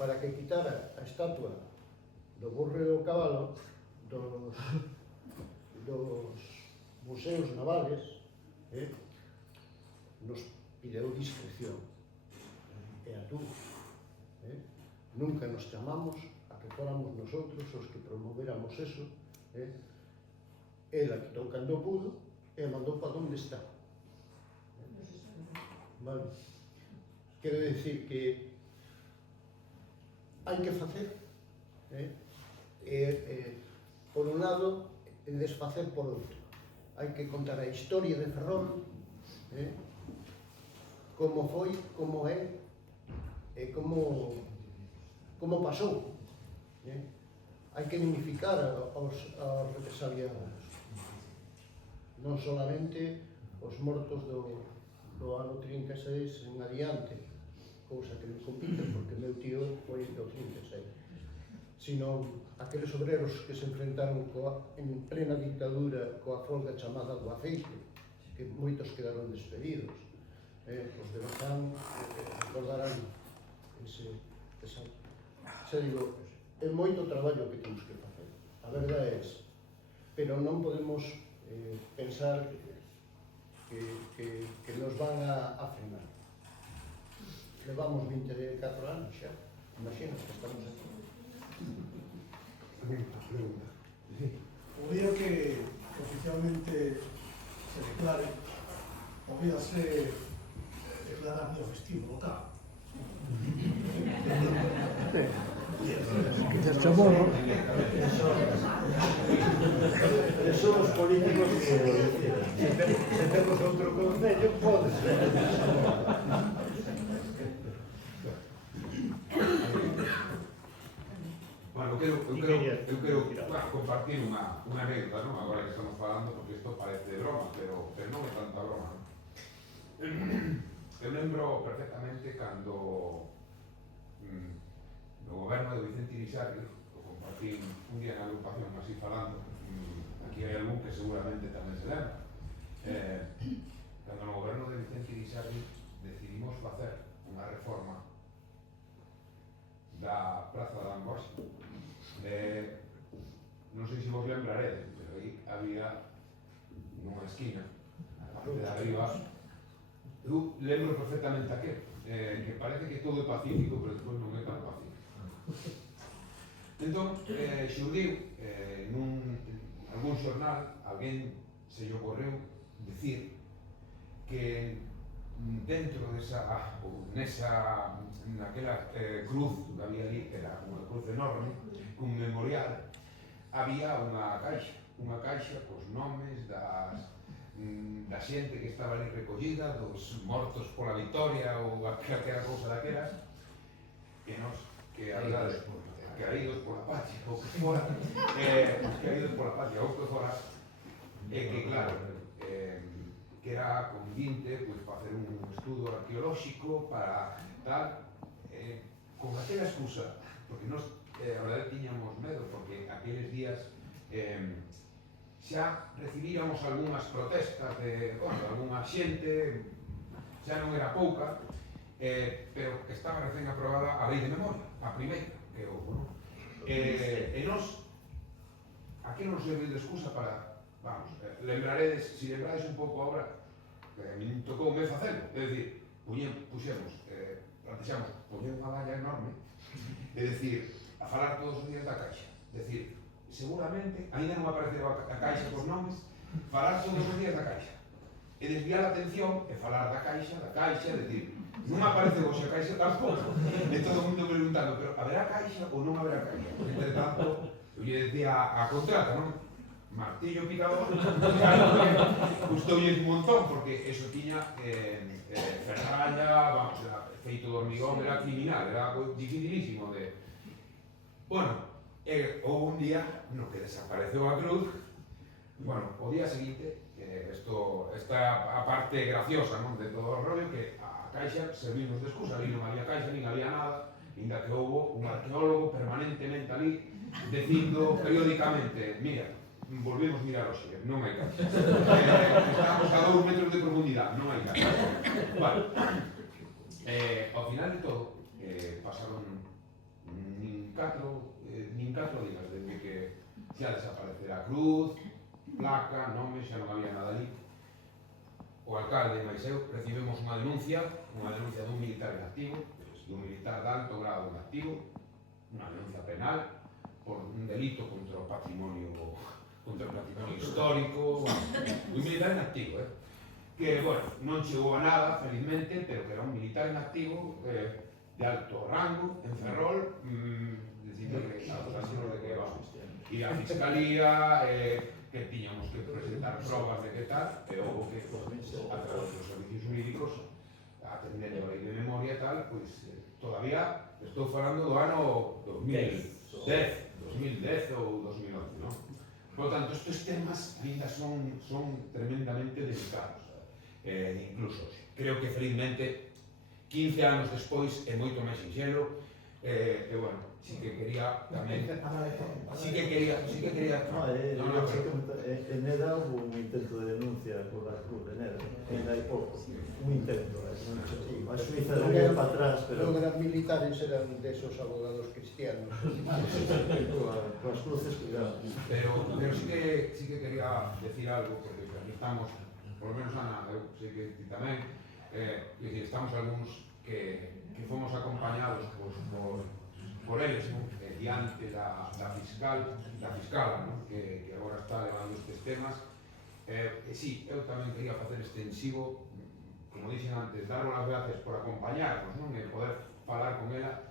para que quitara a estatua do Burro e o Cabalo dos museos navales, nos pideu discreción. E a tú, nunca nos chamamos a que fóramos nosotros os que promoveramos eso. Ela quitou cando pudo e mandou para onde está. Vale. Quero dicir que hai que facer, por un lado, e desfacer por outro. Hai que contar a historia de Ferrol, como foi, como é, e como pasou. Hai que dignificar aos represaliados, non solamente os mortos do ano 36 en adiante, cousa que me compite porque meu tío foi do 36, sino aqueles obreros que se enfrentaron en plena dictadura coa folga chamada do aceite, que moitos quedaron despedidos. Os de Bazán recordarán xa digo, é moito traballo que temos que facer, a verdade é esa, pero non podemos pensar que nos van a frenar. Levamos 24 anos xa, imagina que estamos aquí. O día que oficialmente se declare, podíase declarar día festivo local. Quizás chamorro. Son os políticos que se temos outro concello, pode ser. Bueno, eu quero compartir unha anécdota, non? Agora que estamos falando, porque isto parece de broma, pero non é tanta broma. Eu lembro perfectamente cando no goberno de Vicente Irizarry, o compartí un día na agrupación así falando, aquí hai algún que seguramente tamén se lembra, cando no goberno de Vicente Irizarry decidimos facer unha reforma da Praza da Angosta. Non sei se vos lembraredes, pero aí había nunha esquina, a parte de arriba, eu lembro perfectamente aquel, que parece que todo é pacífico, pero despois non é tan pacífico. Entón, xurdiu nun algún xornal, alguén se lle ocorreu dicir que dentro naquela cruz que había ali, que era unha cruz enorme, cun memorial, había unha caixa cos nomes da xente que estaba ali recollida, dos mortos pola victoria ou aquela cousa daquelas, que nos, que a verdade, caídos pola patria ou que fora, caídos pola patria ou que fora, e que claro, que era convinte pues, facer un estudo arqueolóxico para tal, con aquela excusa, porque nos, a verdade, tiñamos medo, porque aqueles días xa recibíamos algunhas protestas de, bueno, de algunha xente, xa non era pouca, pero estaba recén aprobada a lei de memoria, a primeira que houve, non? E nos, aquí non serve de excusa para, vamos, lembraredes, si lembrades un pouco agora, me tocou me facelo, é dicir, puxemos, plantexamos, poñer unha valla enorme, é dicir, a falar todos os días da Caixa, é dicir, seguramente, ainda non apareceu a Caixa cos nomes, falar todos os días da Caixa, e desviar a atención e falar da Caixa, é dicir, non aparece hoxe a Caixa tampouco, e todo o mundo preguntando, pero haberá Caixa ou non haberá Caixa? Entre tanto, eu lle decía a contrata, non? Martillo picador, gustoulle un montón, porque eso tiña ferralla, vamos, era feito de hormigón, era criminal, era dificilísimo de... Bueno, houve un día no que desapareceu a cruz, bueno, o día seguinte, esta a parte graciosa, non, de todo o rollo, que a Caixa servimos de excusa, ali non había Caixa, nin había nada, ainda que houve un arqueólogo permanentemente ali, dicindo periódicamente, mira, volvemos mirar hoxe, non hai Caixa. Estamos a 2 metros de profundidade, non hai Caixa. Vale. Ao final de todo, pasaron nin 4 días desde que xa desaparecera a cruz, placa, nome, xa non había nada ali. O alcalde máis eu recibimos unha denuncia dun militar en activo, dun militar de alto grado en activo, unha denuncia penal por un delito contra o patrimonio histórico, un militar en activo, que, bueno, non chegou a nada, felizmente, pero que era un militar en activo de alto rango, en Ferrol, dicindo que acusacións de que vamos ir á Fiscalía, que tiñamos que presentar probas de que tal, pero houve que, a través dos servicios jurídicos, atendendo a lei de memoria e tal, pois, todavía estou falando do ano 2010 ou 2011, non? Por lo tanto, estes temas ainda son tremendamente delicados, incluso creo que felizmente 15 anos despois é moito máis sinxelo, e bueno, sí que quería tamén, sí que quería en Neda hubo un intento de denuncia por la cruz de Neda, en hai pouco, un intento, a Suiza deu para atrás, pero... Non eran militares, eran desos abogados cristianos. Coas cruces, cuidado. Pero sí que quería decir algo, porque aquí estamos, por lo menos Ana, eu sei que ti tamén, estamos algúns que fomos acompañados por eles, non? Diante da fiscala, non? Que agora está levando estes temas. Sí, eu tamén quería facer extensivo, como dixen antes, daros as gracias por acompañarnos, non? E poder falar con ela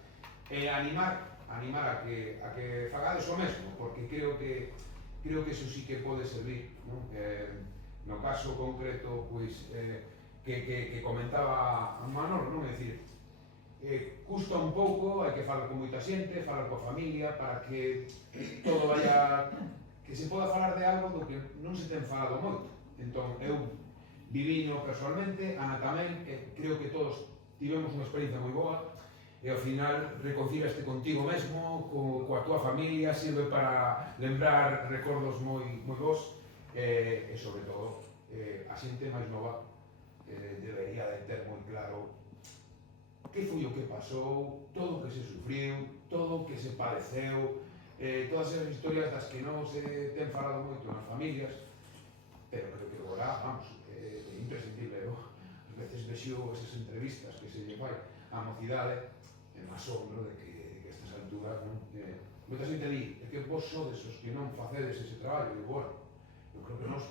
e animar a que fagades o mesmo, porque creo que eso sí que pode servir, non? No caso concreto, pois, que comentaba Manolo, non? É dicir, custa un pouco, hai que falar con moita xente, falar coa familia, para que todo vaya, que se poda falar de algo do que non se ten falado moito. Entón, eu viviño personalmente, Ana tamén, creo que todos tivemos unha experiencia moi boa, e ao final reconcíliaste contigo mesmo, coa túa familia, sirve para lembrar recordos moi bons, e sobre todo, a xente máis nova debería de ter moi claro que foi o que pasou, todo o que se sufriu, todo o que se padeceu, todas esas historias das que non se ten falado moito nas familias, pero creo que agora, vamos, é imprescindible, non? As veces vexo esas entrevistas que se lle fai á mocidade, e me asombro de que estas alturas, non? Moita xente di, é que vos sodes os que non facedes ese traballo, e bueno, eu creo que nós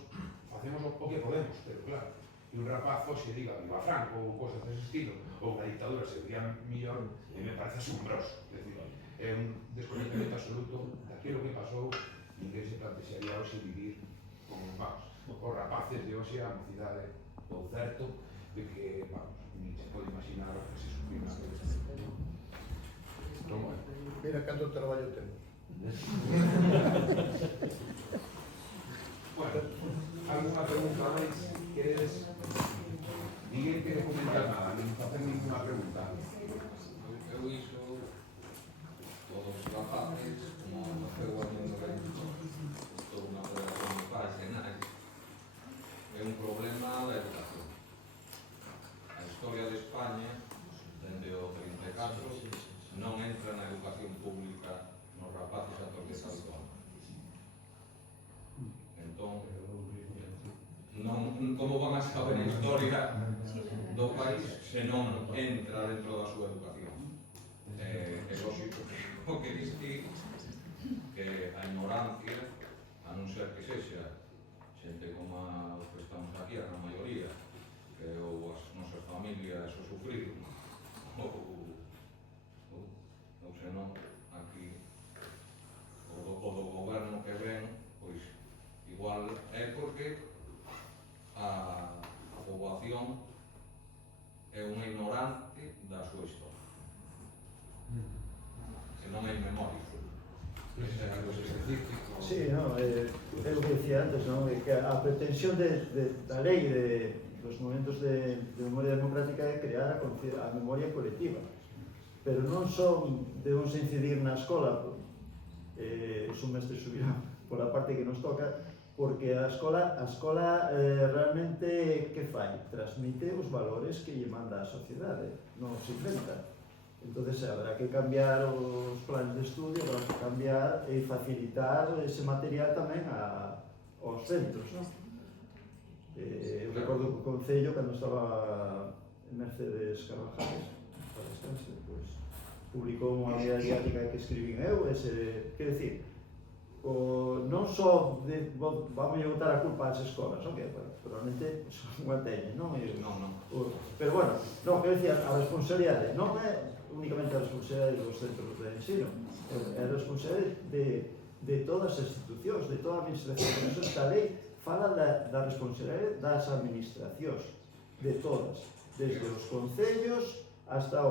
facemos o que podemos, pero claro, que un rapaz hoxe diga viva Franco ou cosas dese estilo, ou unha dictadura se vería millón, me parece asombroso. É dicir, é un desconocimiento absoluto daquilo que pasou, ninguén se plantexaría hoxe vivir como, vamos, os rapaces de hoxe, a mocidade, ou certo de que, vamos, ni se pode imaginar o que se sufriu na vez. Entón, bueno. Mira canto traballo temos. Bueno, alguna pregunta máis? Queredes? Ninguén quere comentar nada, nin facer ninguna pregunta. Eu iso, todos os rapaces, como faceu a mundo toda unha operación de paz, e historia do país se non entra dentro da súa educación. É lógico que o que diz que a ignorancia, a non ser que sexa xente como os que estamos aquí, a gran maioría, que ou as nosas familias o sufriron, ou senón aquí o do goberno que ven, pois igual é porque a poboación é unha ignorante da súa historia, que non hai memoria. Ese é algo específico. Sí, no, é o que decía antes, no? Que a pretensión da lei dos momentos de memoria democrática é crear a memoria colectiva, pero non son debemos incidir na escola, os mestres subirán por a parte que nos toca, porque a escola realmente que fai? Transmite os valores que lle manda a sociedade, non se inventa. Entonces habrá que cambiar os planes de estudio, habrá que cambiar e facilitar ese material tamén aos centros, non? Eu recordo que o Concello, cando estaba en Mercedes Carvajales, para descanse, pues, publicou unha guía didáctica que escribín eu, quer decir, non só vamos a botar a culpa ás escolas, non? Que probablemente son unha teña, non? Pero bueno, non, quer decir, a responsabilidade non é únicamente a responsabilidade dos centros de ensino, é a responsabilidade de todas as institucións, de toda a administración. Por eso esta lei fala da responsabilidade das administracións, de todas, desde os concellos hasta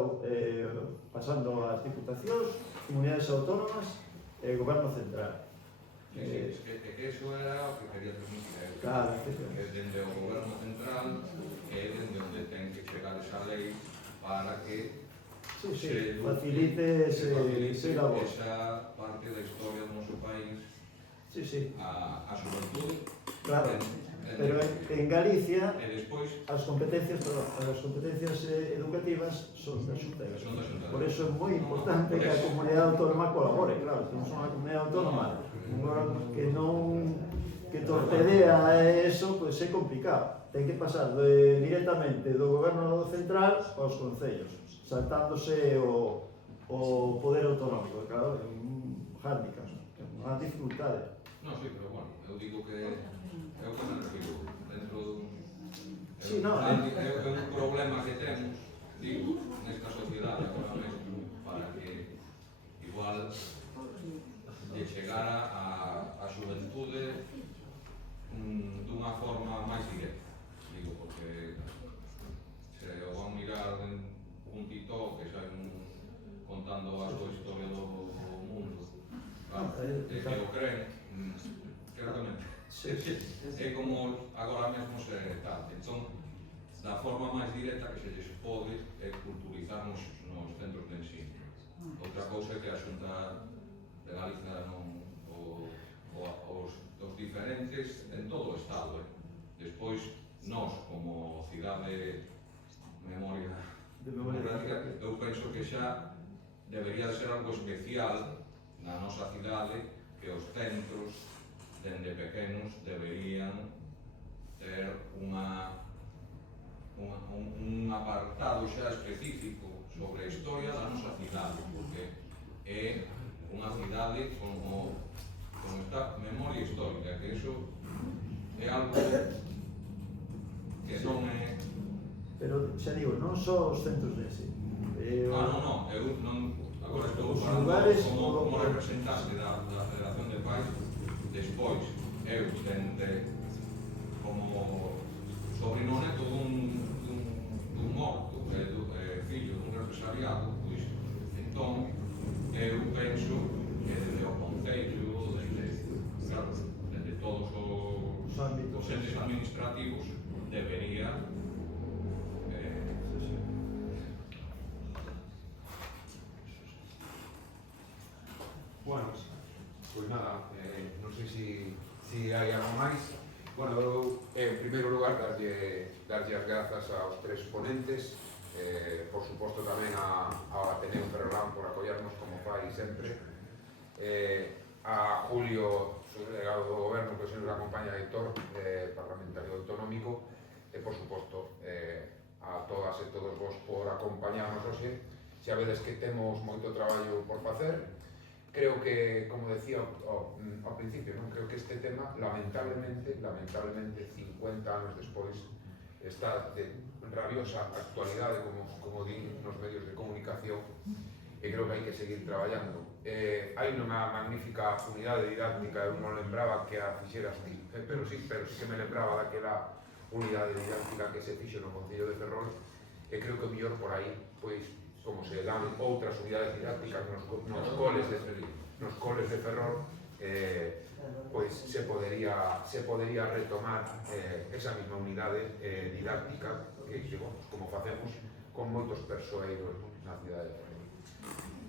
pasando ás diputacións, comunidades autónomas e goberno central. Que eso era o que quería transmitir. Claro, que dende o goberno central é dende onde ten que chegar esa lei para que se facilite ese labor. Esa parte da historia do noso país a xuventude. Claro, pero en Galicia as competencias educativas son da Xunta. Por eso é moi importante que a comunidade autónoma colabore. Claro, temos unha comunidade autónoma que torpedea eso, pois é complicado. Ten que pasar directamente do goberno central aos concellos, saltándose o poder autonómico. Claro, é un hándicap, é unha dificultade. Non, sí, pero bueno, eu digo que é o que me refiro dentro dun... É un problema que temos, digo, nesta sociedade agora mesmo, para que igual lle chegara a xuventude dunha forma máis directa. Digo, porque se o van mirar un TikTok que xa contando a súa historia do mundo, claro, que o creen, claramente. É como agora mesmo se tal. Entón, da forma máis directa que se lles pode é culturizarnos nos centros de ensino. Outra cousa é que a Xunta de Galicia os diferentes en todo o Estado. Despois, nós, como cidade memoria democrática, eu penso que xa debería de ser algo especial na nosa cidade que os centros dende pequenos deberían ter un apartado xa específico sobre a historia da nosa cidade, porque é unha cidade como esta memoria histórica, que iso é algo que non é... Pero, xa digo, non só os centros de ensino. Non, eu non... Agora estou falando como representante da Federación de Pais. Despois, eu tente como sobrino neto dun morto, fillo dun represaliado, pois, entón, eu penso que desde o Concello, desde todos os entes administrativos, debería bueno, pois nada, non sei se hai algo máis. Bueno, eu, en primeiro lugar, darlle as grazas aos tres ponentes, por suposto tamén ao Ateneo Ferrolán por apoiarnos como fai sempre, a Julio, subdelegado do Goberno, que se nos acompaña, Aitor, parlamentario autonómico, e por suposto a todas e todos vos por acompañarnos hoxe. Xa vedes que temos moito traballo por facer. Creo que, como decía ao principio, non? Creo que este tema, lamentablemente, 50 anos despois, está de rabiosa actualidade, como din nos medios de comunicación, e creo que hai que seguir traballando. Hai unha magnífica unidade didáctica, eu non lembraba que a fixeras ti, pero sí que me lembraba daquela unidade didáctica que se fixo no Concello de Ferrol, e creo que o mellor por aí, pois, como se dan outras unidades didácticas nos coles de Ferrol, pois se podería retomar esa mesma unidade didáctica que como facemos con moitos persoeiros na cidade de Ferrol.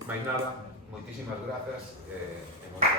Mais nada, moitísimas grazas e moita